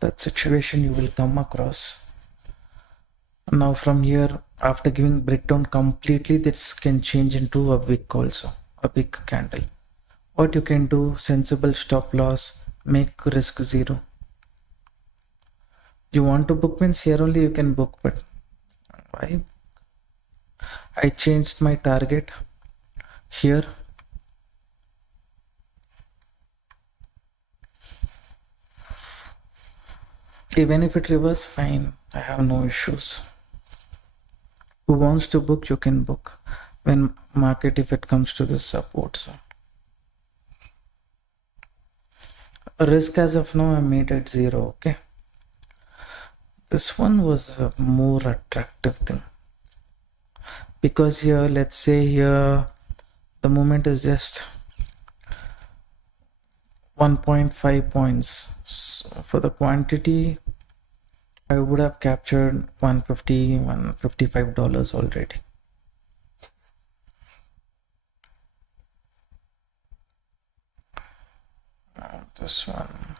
That situation you will come across. Now from here, after giving breakdown completely, this can change into a wick also, a big candle. What you can do, sensible stop loss, make risk 0. You want to book, means here only you can book, but why? I changed my target here. Even if it reverse, fine, I have no issues. Who wants to book, you can book. when market, if it comes to this support zone. Risk as of now I made it 0. Okay, this one was a more attractive thing, because here, let's say here the movement is just 1.5 points. So for the quantity I would have captured $155 already. This one.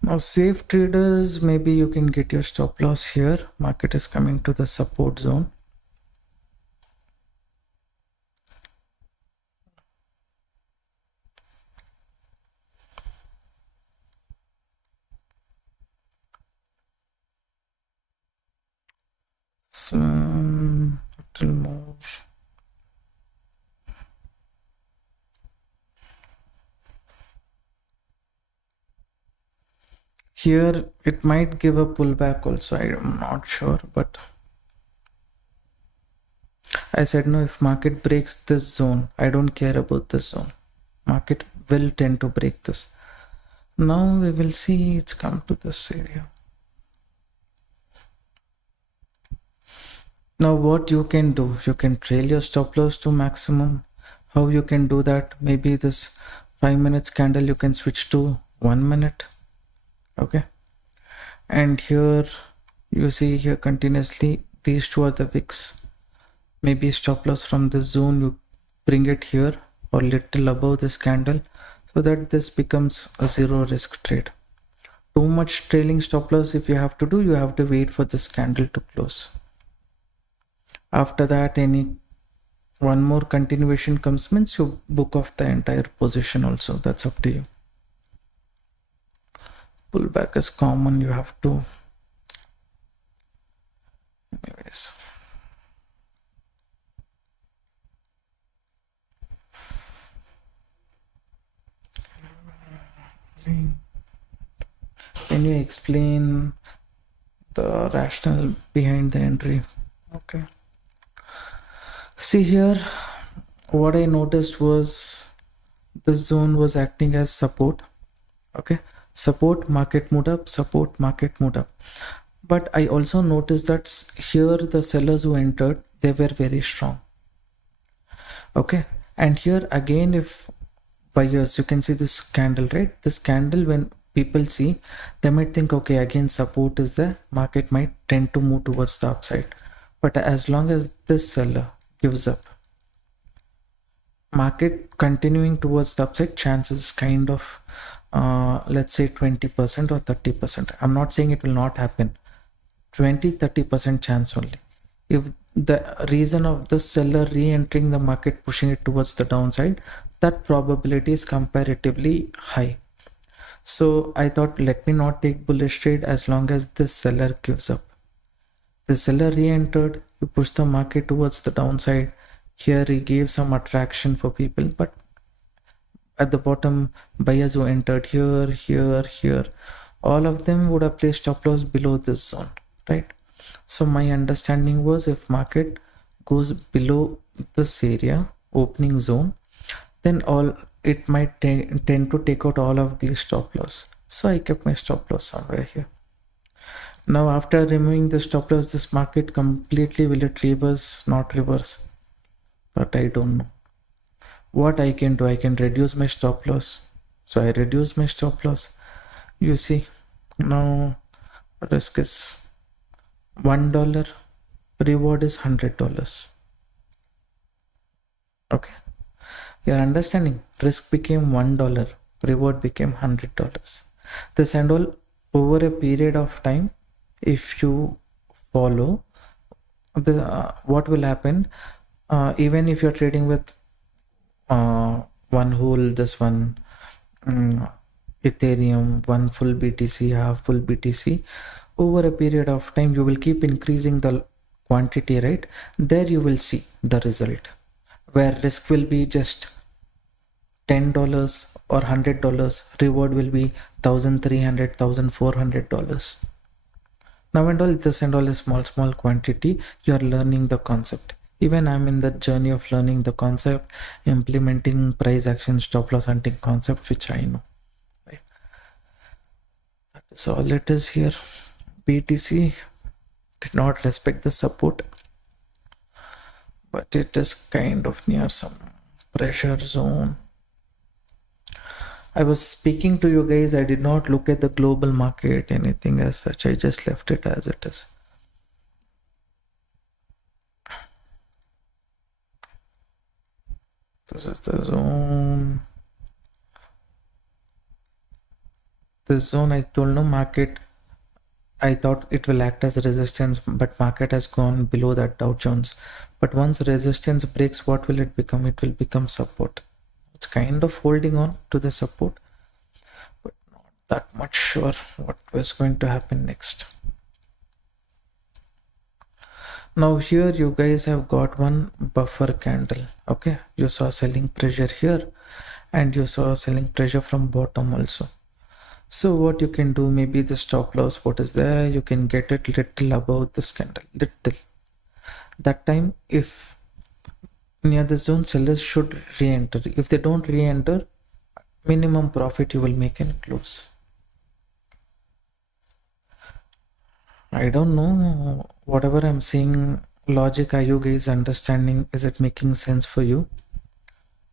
Now safe traders, maybe you can get your stop loss here. Market is coming to the support zone. So it will move. Here it might give a pullback also, I'm not sure, but I said no, if market breaks this zone, I don't care about this zone. Market will tend to break this. Now we will see it's come to this area. Now what you can do, you can trail your stop loss to maximum. How you can do that? Maybe this 5 minutes candle you can switch to 1 minute. Okay, and here you see here continuously these two are the wicks. Maybe stop loss from this zone you bring it here or little above this candle, so that this becomes a zero risk trade. Too much trailing stop loss, if you have to do, you have to wait for this candle to close. After that, any one more continuation comes, means you book off the entire position also. That's up to you. Pullback is common, you have to. Anyways. Can you explain the rationale behind the entry? Okay. See here, what I noticed was this zone was acting as support. Okay, support, market moved up, support, market moved up. But I also noticed that here the sellers who entered, they were very strong. Okay, and here again, if buyers, you can see this candle, right? This candle, when people see, they might think, okay, again support is there, market might tend to move towards the upside. But as long as this seller gives up, market continuing towards the upside, chances kind of let's say 20% or 30%. I'm not saying it will not happen. 20-30% chance only. If the reason of the seller re-entering the market, pushing it towards the downside, that probability is comparatively high. So I thought, let me not take bullish trade as long as this seller gives up. The seller re-entered, he pushed the market towards the downside. Here he gave some attraction for people, but at the bottom, buyers who entered here, all of them would have placed stop loss below this zone, right? So my understanding was, if market goes below this area, opening zone, then it might tend to take out all of these stop loss. So I kept my stop loss somewhere here. Now after removing the stop loss, this market completely, will it reverse, not reverse? But I don't know. What I can do, I can reduce my stop loss. So I reduce my stop loss. You see, now risk is $1, reward is $100. Okay, you're understanding? Risk became $1, reward became $100. This and all over a period of time, if you follow the what will happen, even if you're trading with one whole, this one Ethereum, one full BTC, half full BTC, over a period of time you will keep increasing the quantity, right? There you will see the result, where risk will be just $10 or $100, reward will be $1,300, $1,400. Now and all, this and all is small quantity. You are learning the concept. Even I'm in the journey of learning the concept, implementing price action, stop loss hunting concept, which I know. Right? That is all it is here. BTC did not respect the support, but it is kind of near some pressure zone. I was speaking to you guys. I did not look at the global market, anything as such. I just left it as it is. This is the zone. This zone, I told no market. I thought it will act as resistance, but market has gone below that Dow Jones. But once resistance breaks, what will it become? It will become support. It's kind of holding on to the support, but not that much sure what was going to happen next. Now here you guys have got one buffer candle. Okay, you saw selling pressure here and you saw selling pressure from bottom also. So what you can do, maybe the stop loss, what is there, you can get it little above this candle, little. That time, if near the zone, sellers should re-enter. If they don't re-enter, minimum profit you will make and close. I don't know, whatever I'm saying, logic, are you guys understanding? Is it making sense for you?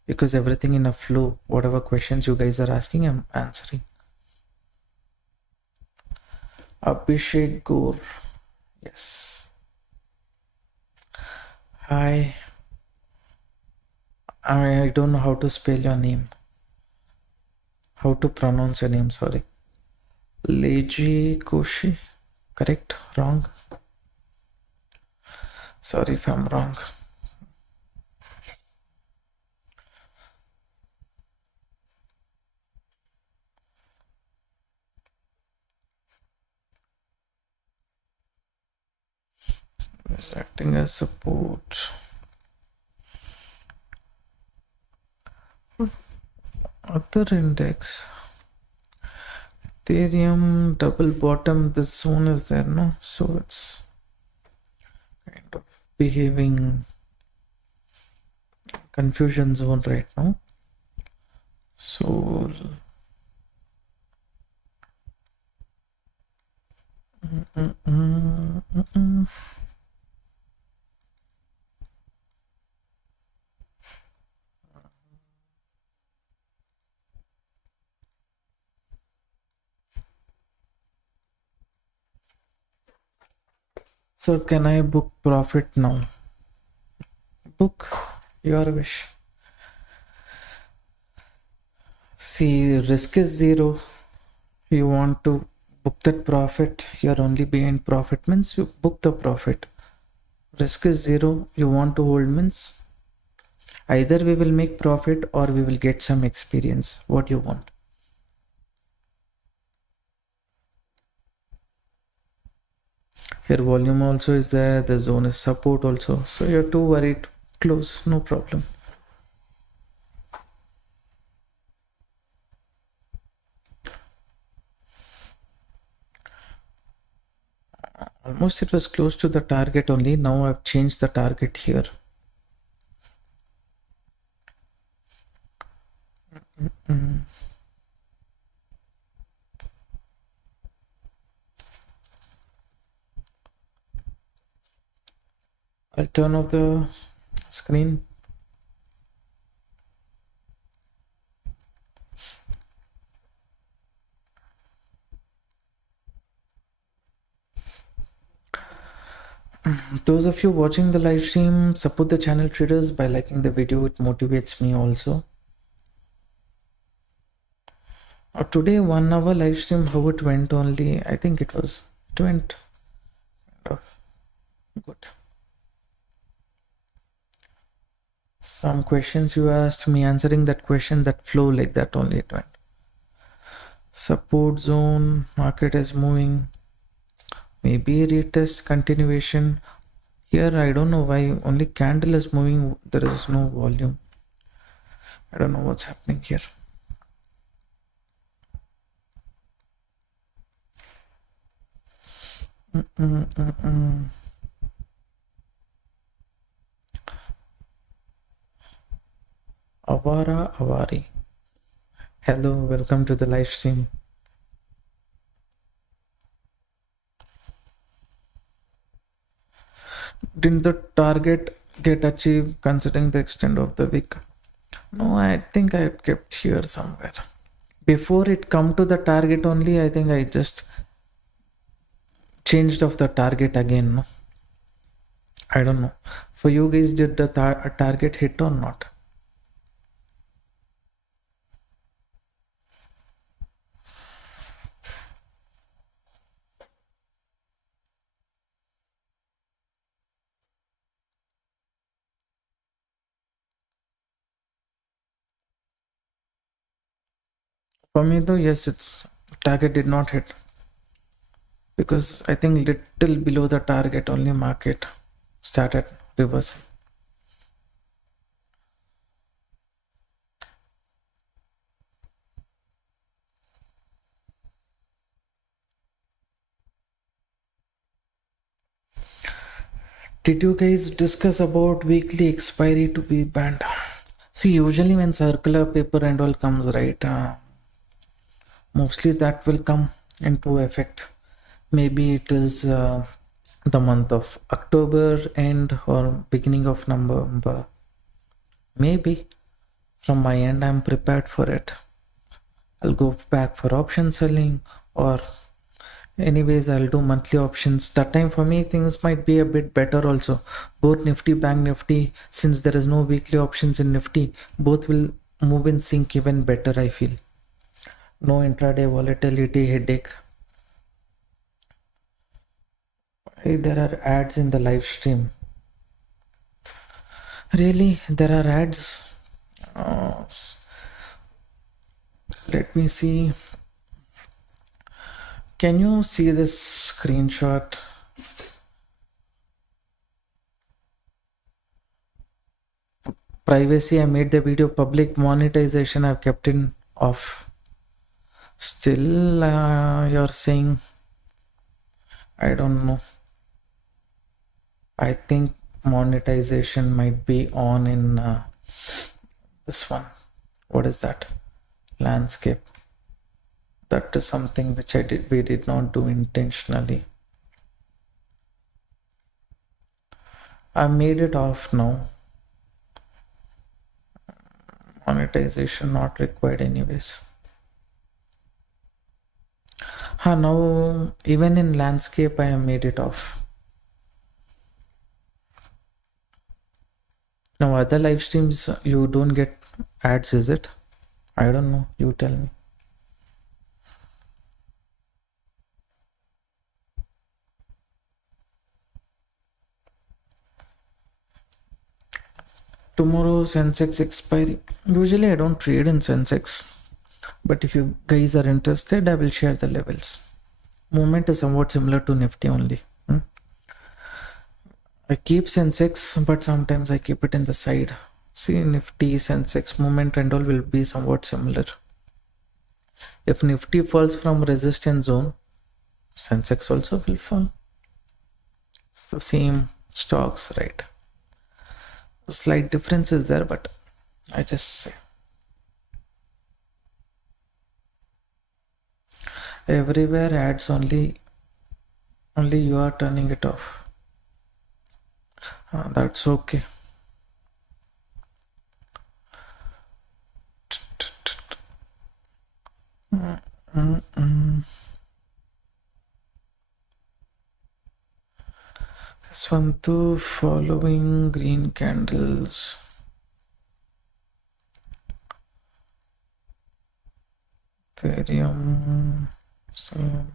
Because everything in a flow, whatever questions you guys are asking, I'm answering. Abhishek Gore, yes. Hi. I don't know how to spell your name. How to pronounce your name, sorry. Leji Koshi, correct? Wrong? Sorry if I'm wrong. Is acting as support. Other index. Ethereum double bottom, this zone is there, no? So it's kind of behaving confusion zone right now. So so can I book profit now? Book, your wish. See, risk is zero. You want to book that profit, you're only behind profit means you book the profit. Risk is zero, you want to hold means either we will make profit or we will get some experience. What you want? Here volume also is there, the zone is support also, so you're too worried, close, no problem. Almost it was close to the target only. Now I've changed the target here. I'll turn off the screen. Those of you watching the live stream, support the channel traders by liking the video. It motivates me also. Today 1 hour live stream, how it went only, I think it went kind of good. Some questions you asked me, answering that question, that flow like that only it went. Support zone, market is moving. Maybe retest continuation. Here I don't know why only candle is moving, there is no volume. I don't know what's happening here. Avara Avari. Hello, welcome to the live stream. Didn't the target get achieved considering the extent of the wick? No, I think I kept here somewhere. Before it come to the target only, I think I just changed of the target again. No? I don't know. For you guys, did the target hit or not? For me though, yes, its target did not hit. Because I think little below the target only market started reversing. Did you guys discuss about weekly expiry to be banned? See, usually when circular paper and all comes, right, mostly that will come into effect. Maybe it is the month of October end or beginning of November. Maybe from my end, I'm prepared for it. I'll go back for option selling, or anyways I'll do monthly options. That time for me things might be a bit better also. Both Nifty, Bank Nifty, since there is no weekly options in Nifty, both will move in sync even better, I feel. No intraday volatility headache. Hey, there are ads in the live stream. Really, there are ads. Let me see. Can you see this screenshot? Privacy, I made the video public. Monetization, I've kept it off. Still, you're saying, I don't know. I think monetization might be on in this one. What is that? Landscape. That is something which we did not do intentionally. I made it off now. Monetization not required anyways. Now even in landscape I have made it off. Now other live streams you don't get ads, is it? I don't know, you tell me. Tomorrow Sensex expiry. Usually I don't trade in Sensex, but if you guys are interested, I will share the levels. Movement is somewhat similar to Nifty only. I keep Sensex, but sometimes I keep it in the side. See, Nifty, Sensex movement and all will be somewhat similar. If Nifty falls from resistance zone, Sensex also will fall. It's the same stocks, right? A slight difference is there, but I just say. Everywhere ads only you are turning it off. That's okay. This one too, following green candles. Ethereum, same.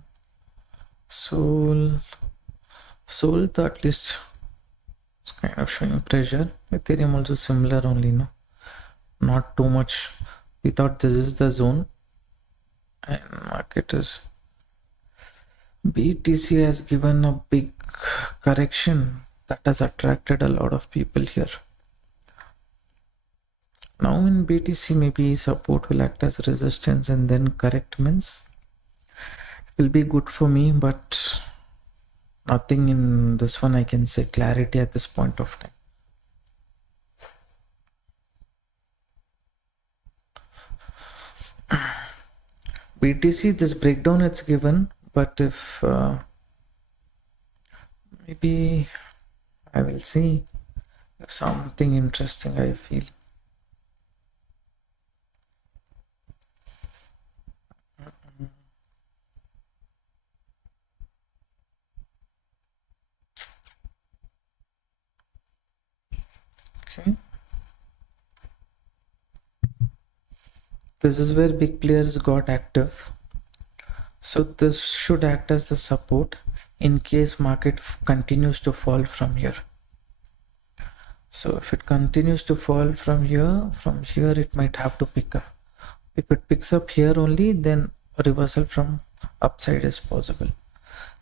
Sol to at least it's kind of showing pressure. Ethereum also similar only, no? Not too much. We thought this is the zone, and market is. BTC has given a big correction that has attracted a lot of people here. Now in BTC maybe support will act as resistance and then correct means it will be good for me, but Nothing in this one I can say clarity at this point of time. BTC, this breakdown it's given, but if maybe I will see if something interesting I feel. Okay. This is where big players got active. So this should act as the support in case market continues to fall from here. So if it continues to fall from here it might have to pick up. If it picks up here only, then a reversal from upside is possible.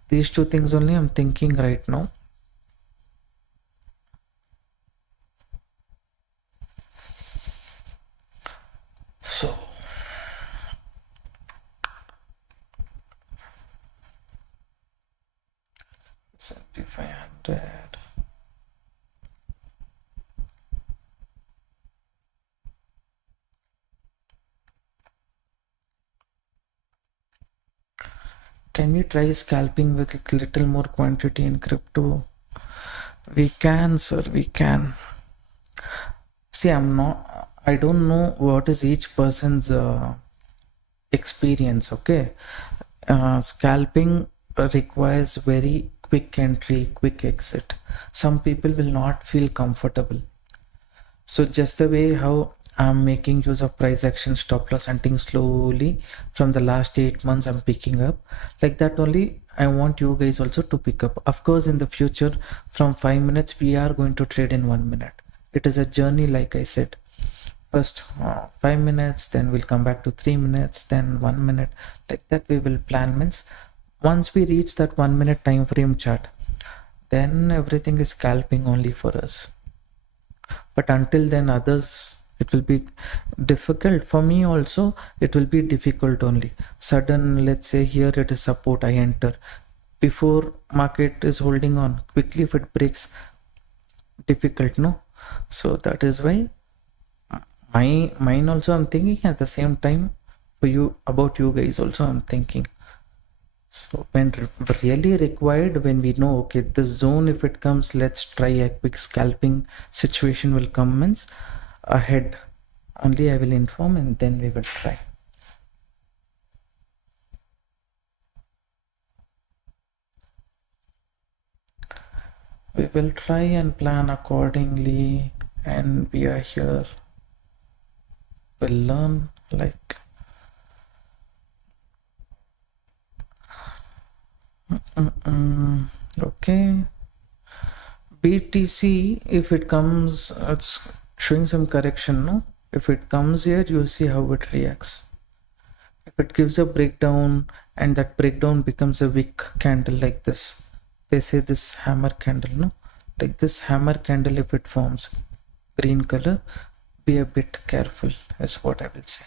These two things only I'm thinking right now. So S&P 500. Can we try scalping with little more quantity in crypto? We can, sir, we can. See, I don't know what is each person's experience, okay? Scalping requires very quick entry, quick exit. Some people will not feel comfortable. So just the way how I'm making use of price action, stop loss hunting slowly from the last 8 months, I'm picking up like that only. I want you guys also to pick up. Of course, in the future, from 5 minutes, we are going to trade in 1 minute. It is a journey, like I said. First 5 minutes, then we'll come back to 3 minutes, then 1 minute. Like that, we will plan. Means once we reach that 1 minute time frame chart, then everything is scalping only for us. But until then, others, it will be difficult. For me also, it will be difficult only. Sudden, let's say here it is support, I enter. Before market is holding on, quickly if it breaks, difficult, no? So that is why mine also I'm thinking at the same time for you, about you guys also I'm thinking. So when really required, when we know, okay, this zone, if it comes, let's try a quick scalping situation will come, means ahead only I will inform and then we will try. We will try and plan accordingly, and we are here. We'll learn like okay. BTC, if it comes, it's showing some correction, no? If it comes here, you see how it reacts. If it gives a breakdown and that breakdown becomes a wick candle like this, they say this hammer candle, no? Like this hammer candle, if it forms green color, be a bit careful is what I will say.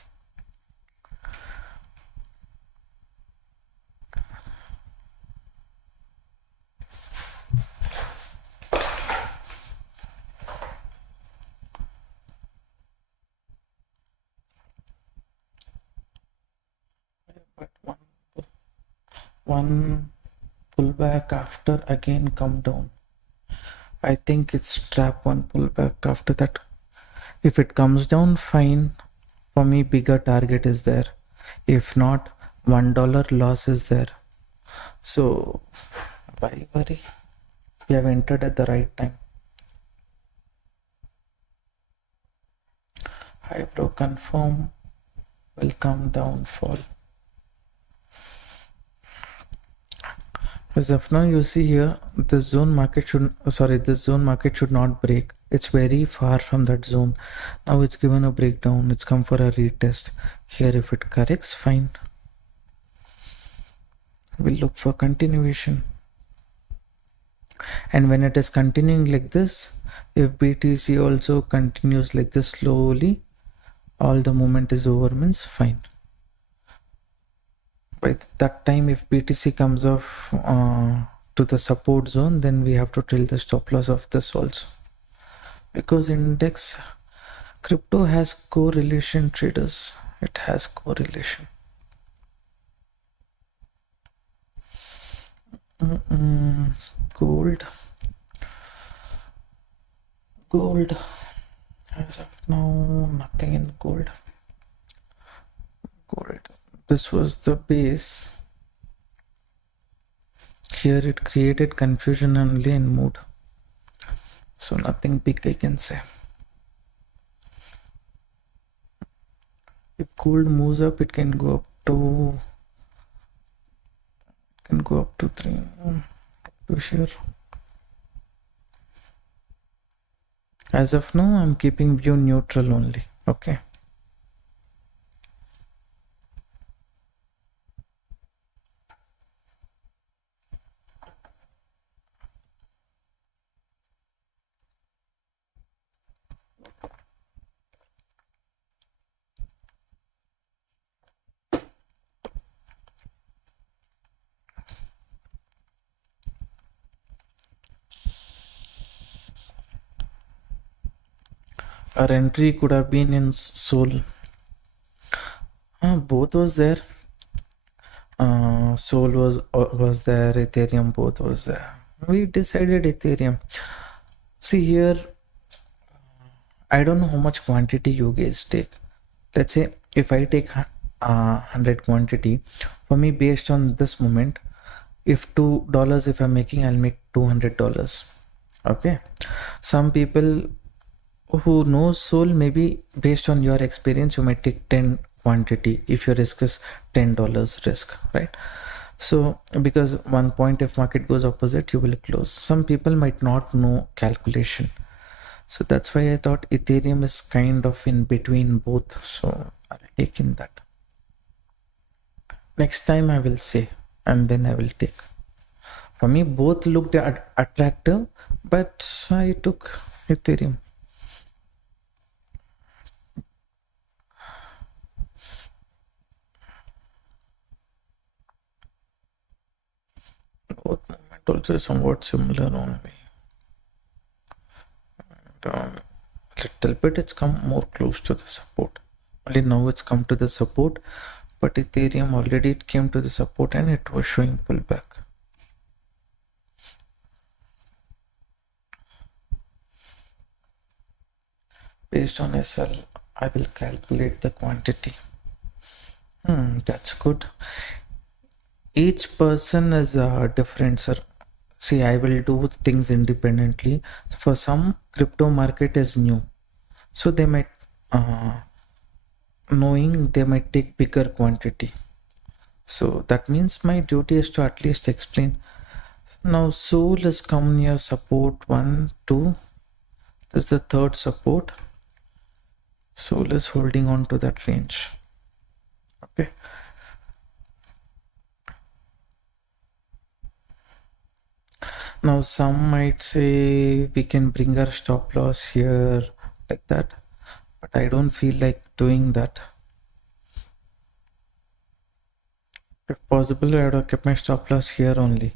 But one pullback after again come down. I think it's trap one pullback after that. If it comes down, fine. For me, bigger target is there. If not, $1 loss is there. So why worry? We have entered at the right time. High bro, confirm will come down, fall. As of now, you see here, this zone market should not break. It's very far from that zone. Now it's given a breakdown. It's come for a retest. Here, if it corrects, fine. We'll look for continuation. And when it is continuing like this, if BTC also continues like this slowly, all the movement is over, means fine. By that time, if BTC comes off to the support zone, then we have to trail the stop loss of this also, because index crypto has correlation, traders. It has correlation. Gold as of now, nothing in gold. This was the base. Here it created confusion only and moved, so nothing big I can say. If gold moves up, it can go up to 3 to here. As of now, I'm keeping view neutral only. Okay. Our entry could have been in Sol. Both was there. Sol was there. Ethereum both was there. We decided Ethereum. See here, I don't know how much quantity you guys take. Let's say if I take 100 quantity, for me based on this moment, if $2 if I'm making, I'll make $200. Okay. Some people who knows Sol, maybe based on your experience, you might take 10 quantity if your risk is $10 risk, right? So because one point, if market goes opposite, you will close. Some people might not know calculation, so that's why I thought Ethereum is kind of in between both, so I'll take in that. Next time I will say, and then I will take. For me both looked attractive, but I took Ethereum. Both movement also somewhat similar only. And, little bit it's come more close to the support. Only now it's come to the support, but Ethereum already it came to the support and it was showing pullback. Based on SL, I will calculate the quantity. That's good. Each person is different, sir. See, I will do things independently. For some, crypto market is new, so they might knowing they might take bigger quantity. So that means my duty is to at least explain. Now Sol has come near support 1, 2. This is the third support. Sol is holding on to that range. Okay. Now some might say we can bring our stop loss here like that, but I don't feel like doing that. If possible, I would have kept my stop loss here only,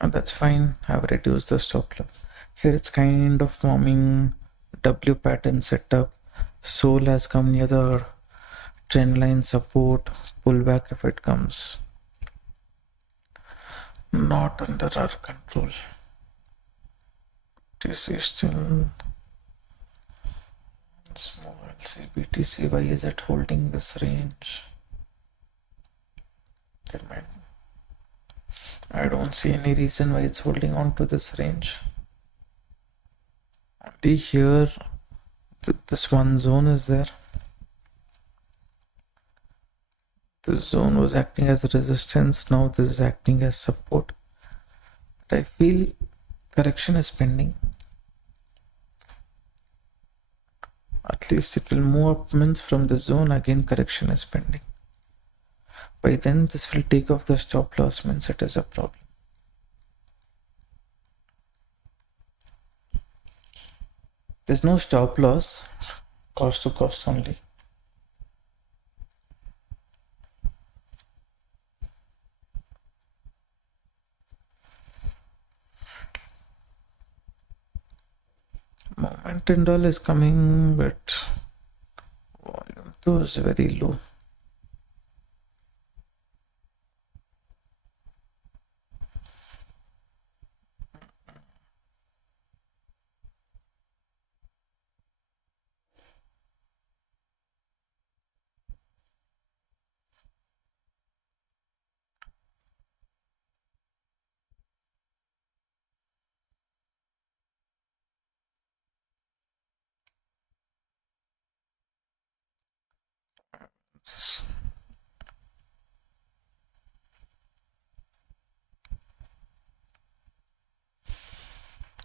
and that's fine. I've reduced the stop loss. Here it's kind of forming W pattern setup. Sol has come near the trend line support, pullback if it comes. Not under our control. BTC still small. LC BTC, why is it holding this range? I don't see any reason why it's holding on to this range. Only here, this one zone is there. This zone was acting as resistance, now this is acting as support. But I feel correction is pending. At least it will move up, means from the zone again correction is pending. By then this will take off the stop loss, means it is a problem. There's no stop loss, cost to cost only. Moment and all is coming, but volume too is very low.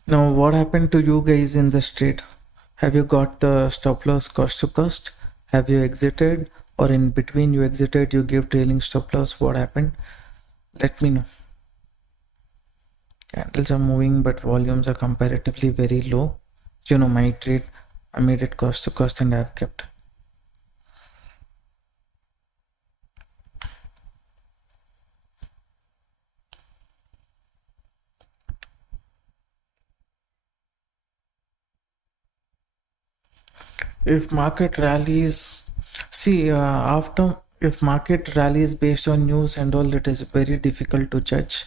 Now, what happened to you guys in this trade? Have you got the stop loss cost to cost? Have you exited, or in between you exited, you give trailing stop loss? What happened? Let me know. Candles are moving, but volumes are comparatively very low. You know, my trade, I made it cost to cost and I've kept. If market rallies, see, after if market rallies based on news and all, it is very difficult to judge.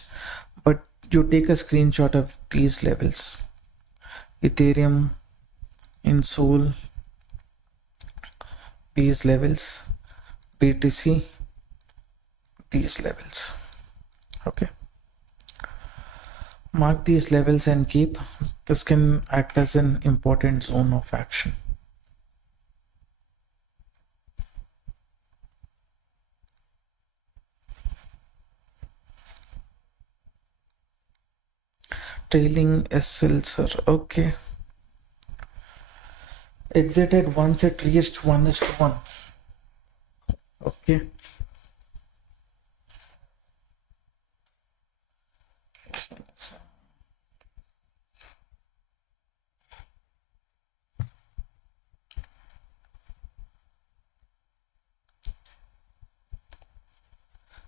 But you take a screenshot of these levels: Ethereum, in Sol, these levels, BTC, these levels. Okay, mark these levels and keep. This can act as an important zone of action. Trailing SL, sir. Okay. Exited once it reached 1:1. Okay.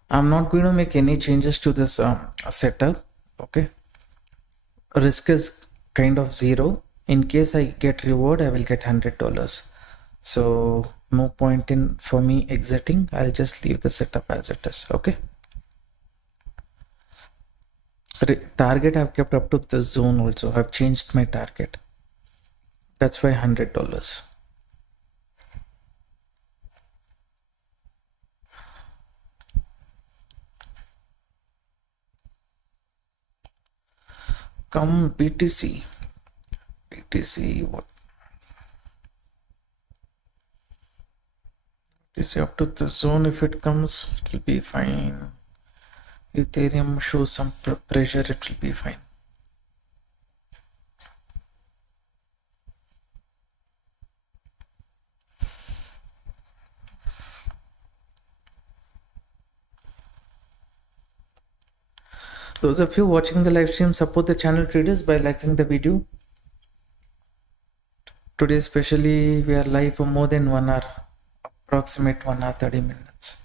I'm not going to make any changes to this setup. Okay. Risk is kind of zero. In case I get reward, I will get $100. So no point in for me exiting. I'll just leave the setup as it is. Okay. Target I've kept up to this zone also. I've changed my target. That's why $100. Come BTC. BTC, what? BTC up to the zone. If it comes, it will be fine. Ethereum shows some pressure, it will be fine. Those of you watching the live stream, support the channel traders by liking the video. Today especially we are live for more than 1 hour, approximate 1 hour 30 minutes.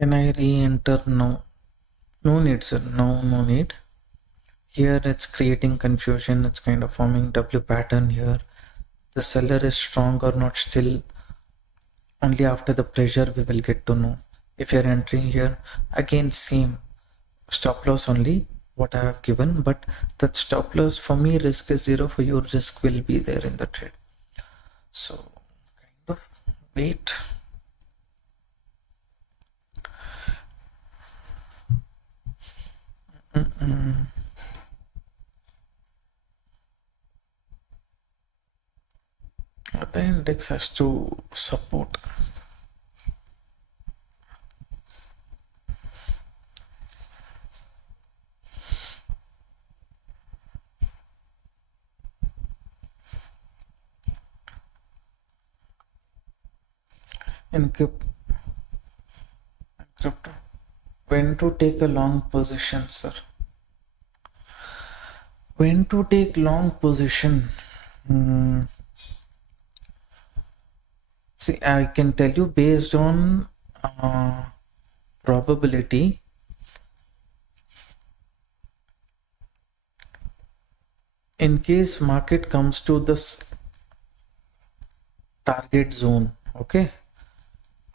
Can I re-enter? No. No need, sir. No need. Here it's creating confusion. It's kind of forming W pattern here. The seller is strong or not still. Only after the pressure we will get to know. If you're entering here, again same. Stop loss only what I have given, but that stop loss for me risk is zero, for you risk will be there in the trade. So kind of wait. The index has to support. in crypto. When to take a long position, sir? When to take long position? See, I can tell you based on probability. In case market comes to this target zone, okay,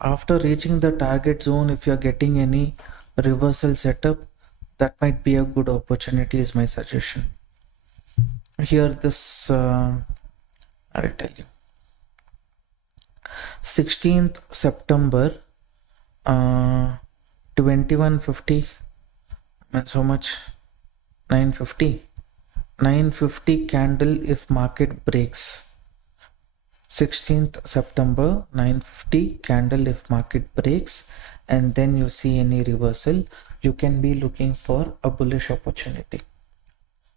after reaching the target zone, if you're getting any reversal setup, that might be a good opportunity, is my suggestion. Here this I'll tell you 16th September 2150 means how much? 950 candle if market breaks. 16th September 950 candle if market breaks, and then you see any reversal, you can be looking for a bullish opportunity.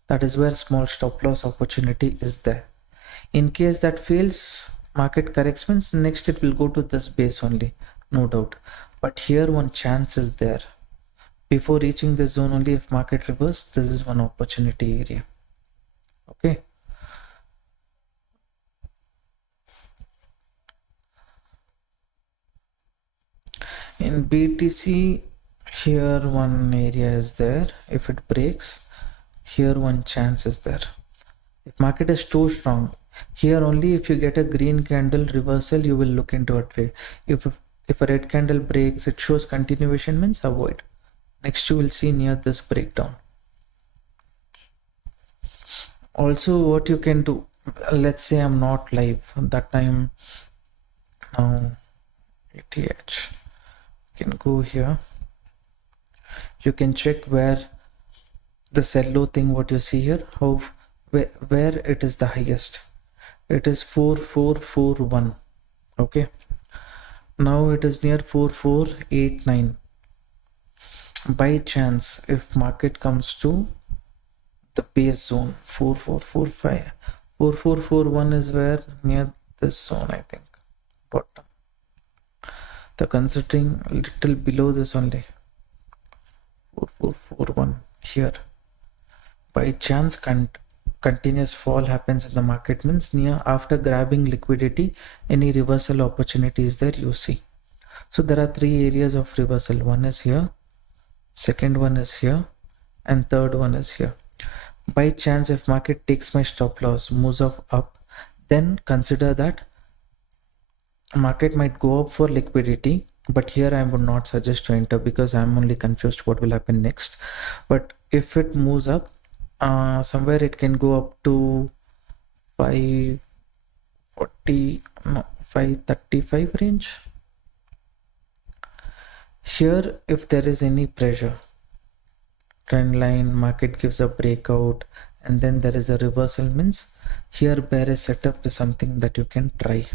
That is where small stop loss opportunity is there. In case that fails, market corrects means next it will go to this base only, no doubt. But here one chance is there. Before reaching this zone only, if market reverse, this is one opportunity area. Okay. In BTC, here one area is there. If it breaks, here one chance is there. If market is too strong, here only if you get a green candle reversal, you will look into a trade. If a red candle breaks, it shows continuation, means avoid. Next you will see near this breakdown. Also what you can do, let's say I'm not live that time, now ETH, you can go here, you can check where the sell low thing, what you see here, how where it is the highest. It is 4441. okay, now it is near 4489. By chance, if market comes to the base zone 4445, 4441 is where, near this zone, I think, bottom. The considering a little below this only, 4441 here. By chance continuous fall happens in the market, means near after grabbing liquidity, any reversal opportunities there you see. So there are three areas of reversal. One is here, second one is here, and third one is here. By chance, if market takes my stop loss, moves up, then consider that market might go up for liquidity, but here I would not suggest to enter because I'm only confused what will happen next. But if it moves up, somewhere it can go up to 540, no, 535 range. Here, if there is any pressure, trend line, market gives a breakout, and then there is a reversal, means here bearish setup is something that you can try.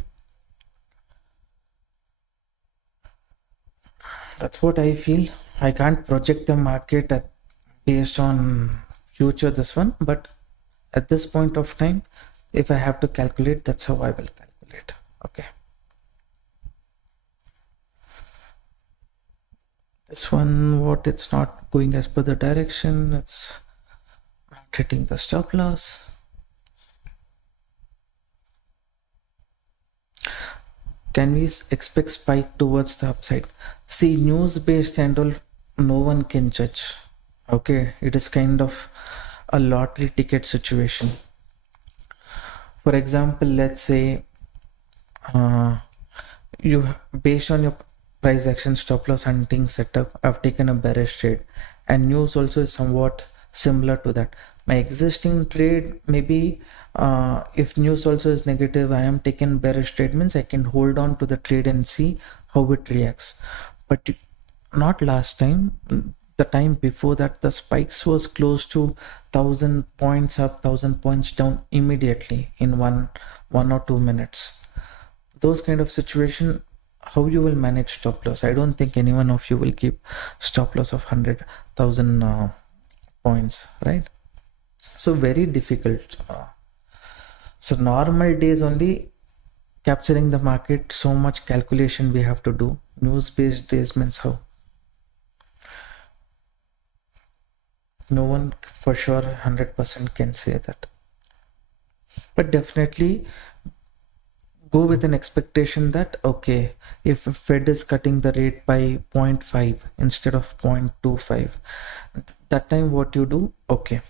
That's what I feel. I can't project the market based on future this one, but at this point of time, if I have to calculate, that's how I will calculate. Okay, this one, what, it's not going as per the direction, it's not hitting the stop loss. Can we expect spike towards the upside? See, news based and all, no one can judge. Okay, it is kind of a lottery ticket situation. For example, let's say you, based on your price action stop loss hunting setup, I've taken a bearish trade, and news also is somewhat similar to that. My existing trade, maybe if news also is negative, I am taking bearish trade, means I can hold on to the trade and see how it reacts. But not last time, the time before that, the spikes was close to 1000 points up, 1000 points down immediately in one or 2 minutes. Those kind of situation, how you will manage stop loss? I don't think any one of you will keep stop loss of 100,000 points, right? So very difficult. So normal days only, capturing the market, so much calculation we have to do. News based days means how? No one for sure 100% can say that. But definitely go with an expectation that, okay, if Fed is cutting the rate by 0.5 instead of 0.25, that time what you do, okay,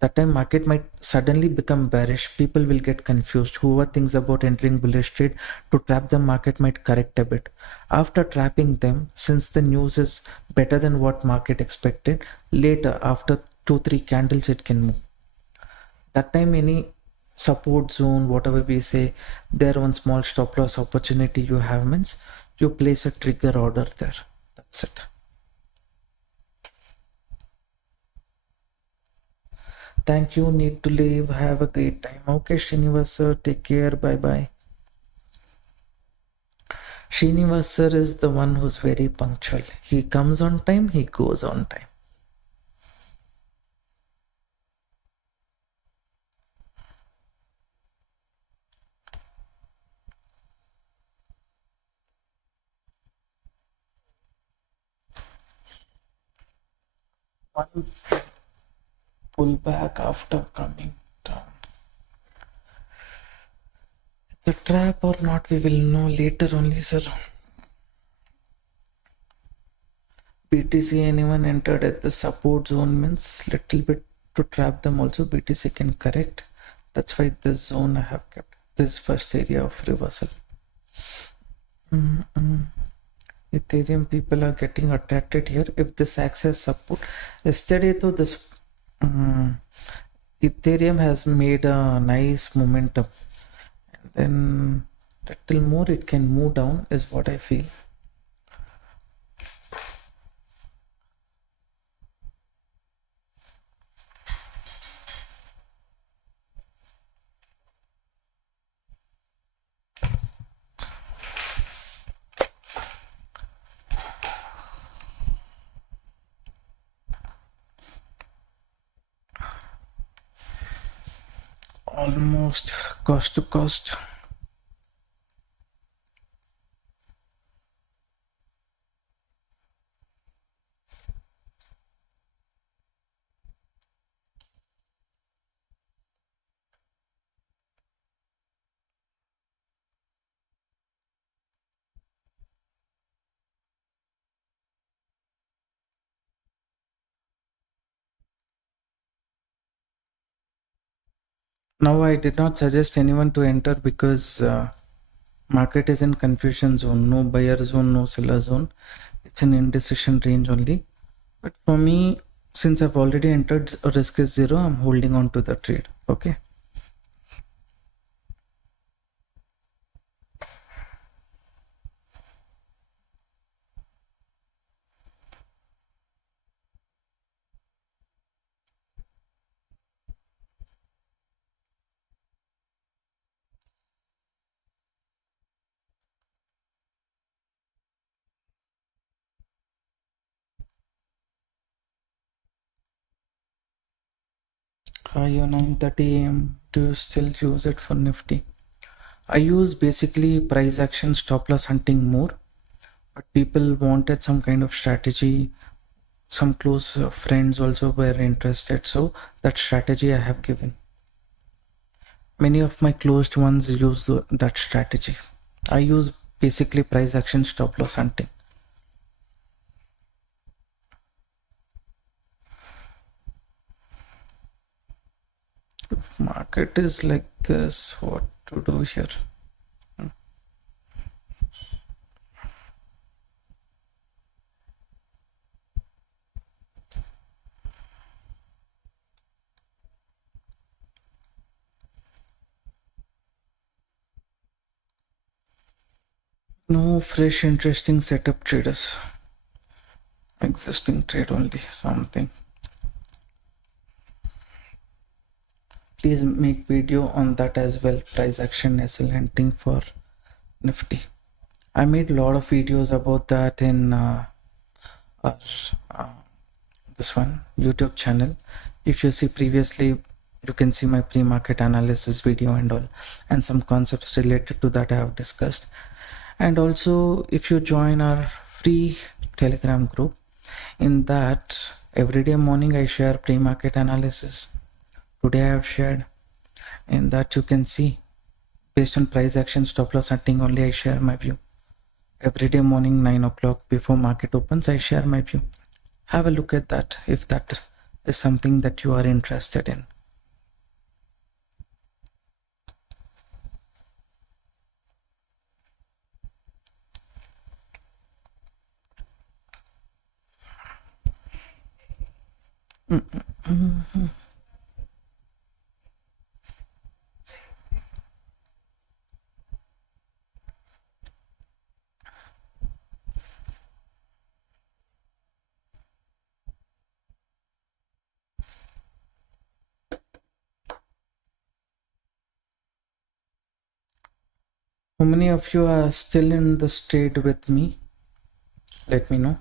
that time market might suddenly become bearish. People will get confused. Whoever thinks about entering bullish trade, to trap the market might correct a bit. After trapping them, since the news is better than what market expected, later after 2-3 candles it can move. That time any support zone, whatever we say, there one small stop loss opportunity you have means you place a trigger order there. That's it. Thank you. Need to leave. Have a great time. Okay, Srinivas sir, take care. Bye bye. Srinivas sir is the one who's very punctual. He comes on time, he goes on time. One pull back after coming down. It's a trap or not, we will know later only, sir. BTC, anyone entered at the support zone means little bit to trap them also. BTC can correct. That's why this zone I have kept. This first area of reversal. Ethereum people are getting attracted here. If this acts as support, yesterday though this Ethereum has made a nice momentum, and then little more it can move down is what I feel. Almost cost to cost. Now I did not suggest anyone to enter because market is in confusion zone, no buyer zone, no seller zone. It's an indecision range only. But for me, since I've already entered, risk is zero, I'm holding on to the trade. Okay. Hi, 9:30 a.m. Do you still use it for Nifty? I use basically price action stop loss hunting more, but people wanted some kind of strategy. Some close friends also were interested, so that strategy I have given. Many of my closed ones use that strategy. I use basically price action stop loss hunting. If market is like this, what to do here? No fresh interesting setup traders. Existing trade only something. Please make video on that as well. Price action SL hunting for Nifty. I made a lot of videos about that in this one YouTube channel. If you see previously You can see my pre-market analysis video and all, and some concepts related to that I have discussed. And also, if you join our free Telegram group, in that every day morning I share pre-market analysis. Today I have shared. In that you can see, based on price action, stop loss hunting only, I share my view. Every day morning 9 o'clock before market opens, I share my view. Have a look at that if that is something that you are interested in. How many of you are still in the trade with me? Let me know.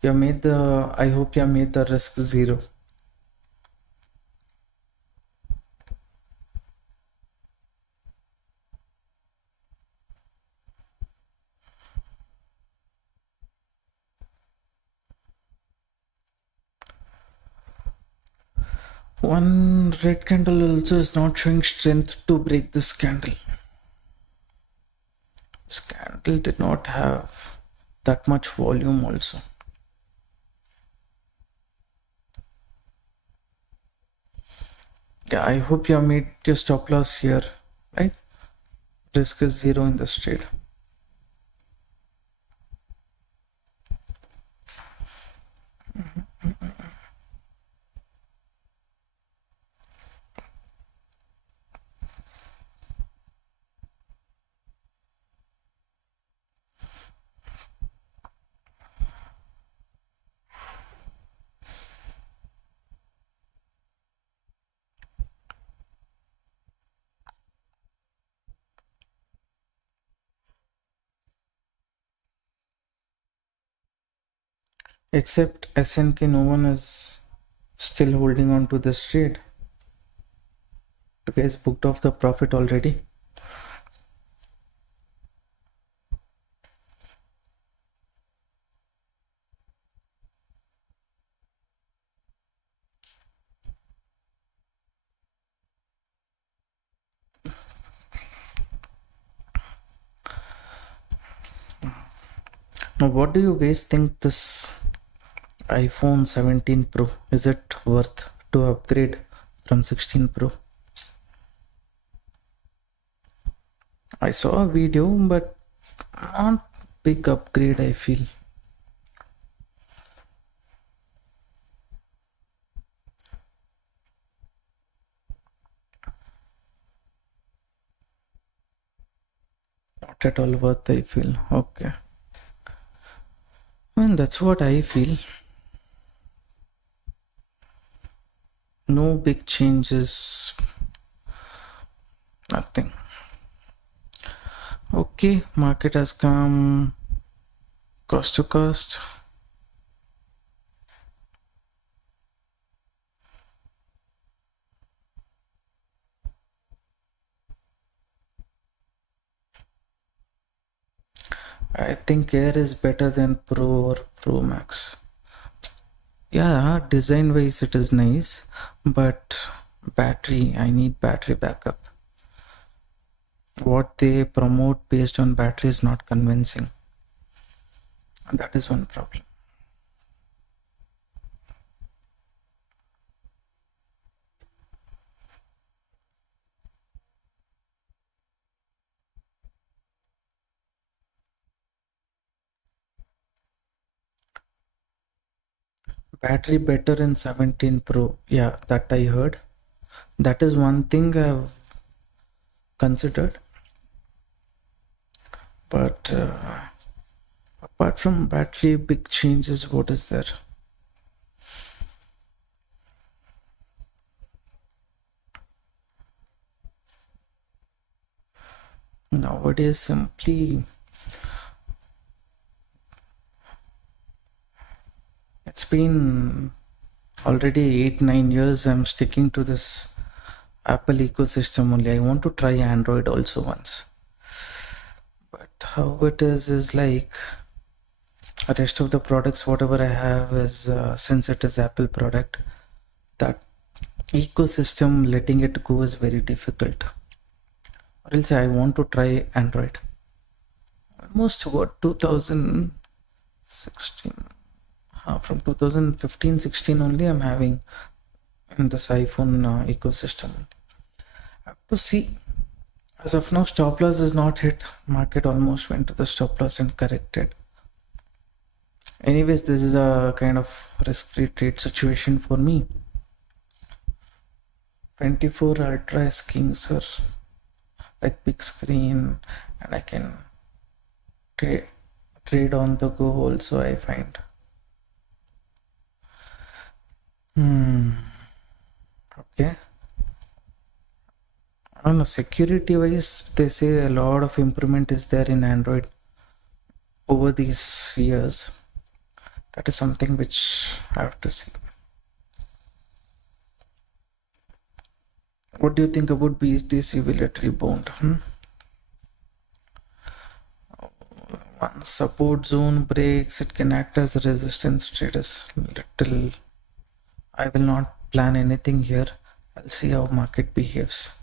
You made the, I hope you made the risk 0. One red candle also is not showing strength to break this candle. This candle did not have that much volume also. Yeah, I hope you have made your stop loss here, right? Risk is 0 in this trade. Except SNK, no one is still holding on to this trade. You guys booked off the profit already. Now, what do you guys think this iPhone 17 Pro, is it worth to upgrade from 16 Pro? I saw a video, but not big upgrade, I feel. Not at all worth, I feel. Okay. I mean, that's what I feel. No big changes. Nothing. Okay, market has come cost to cost. I think Air is better than Pro or Pro Max. Yeah, design wise it is nice, but battery, I need battery backup. What they promote based on battery is not convincing. That is one problem. Battery better in 17 Pro. Yeah, that I heard. That is one thing I've considered. But apart from battery, big changes, what is there? nowadays simply it's been already 8-9 years I'm sticking to this Apple ecosystem only. I want to try Android also once, but how it is like the rest of the products whatever I have is since it is Apple product, that ecosystem letting it go is very difficult. Or else I want to try Android. Almost what 2016, from 2015-16 only I'm having in this iPhone ecosystem. I have to see. As of now, stop loss is not hit. Market almost went to the stop loss and corrected. Anyways, this is a kind of risk-free trade situation for me. 24 Ultra is king, sir. Like big screen, and I can trade on the go also, I find. Okay. I don't know, security wise, they say a lot of improvement is there in Android over these years. That is something which I have to see. What do you think about BTC? Will it rebound? Once support zone breaks, it can act as a resistance traders. Little, I will not plan anything here. I'll see how market behaves.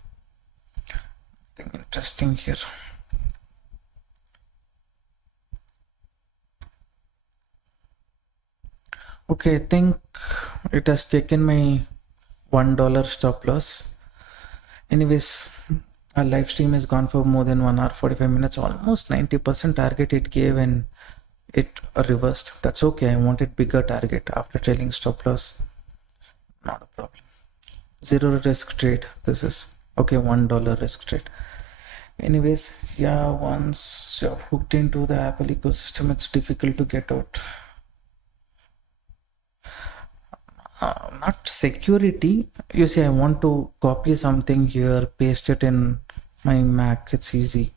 Nothing interesting here. Okay, I think it has taken my $1 stop loss. Anyways, our live stream has gone for more than 1 hour 45 minutes, almost 90% target it gave and it reversed. That's okay. I wanted bigger target after trailing stop loss. Not a problem. Zero risk trade. This is okay. $1 risk trade. Anyways, yeah, once you're hooked into the Apple ecosystem, it's difficult to get out. Not security. You see, I want to copy something here, paste it in my Mac. It's easy,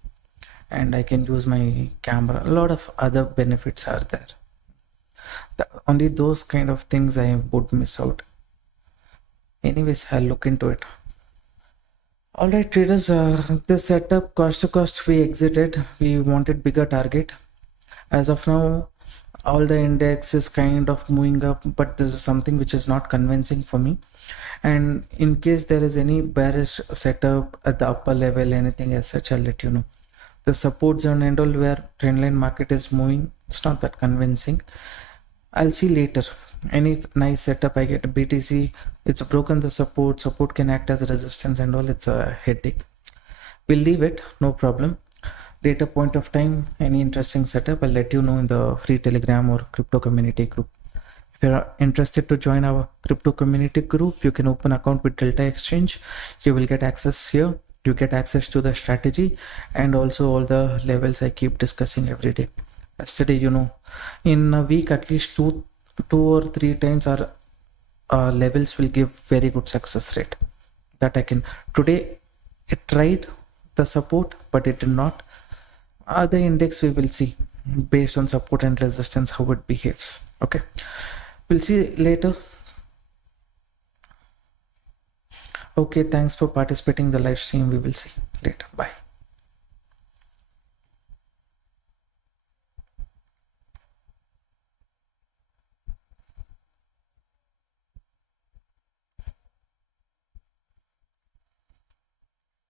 and I can use my camera. A lot of other benefits are there. Only those kind of things I would miss out. Anyways, I'll look into it. All right, traders. This setup cost to cost we exited. We wanted bigger target. As of now, all the index is kind of moving up, but this is something which is not convincing for me. And in case there is any bearish setup at the upper level, anything as such, I'll let you know. The support zone and all where trendline market is moving, it's not that convincing. I'll see later. Any nice setup I get BTC, it's broken the support can act as a resistance and all. It's a headache. We'll leave it, no problem. Later point of time, any interesting setup, I'll let you know in the free Telegram or crypto community group. If you're interested to join our crypto community group, you can open account with Delta Exchange. You will get access here. You get access to the strategy and also all the levels I keep discussing every day. Yesterday, you know, in a week at least two or three times our levels will give very good success rate. That I can. Today it tried the support, but it did not. The index we will see based on support and resistance how it behaves. Okay, we'll see later. Okay, thanks for participating in the live stream. We will see later. Bye.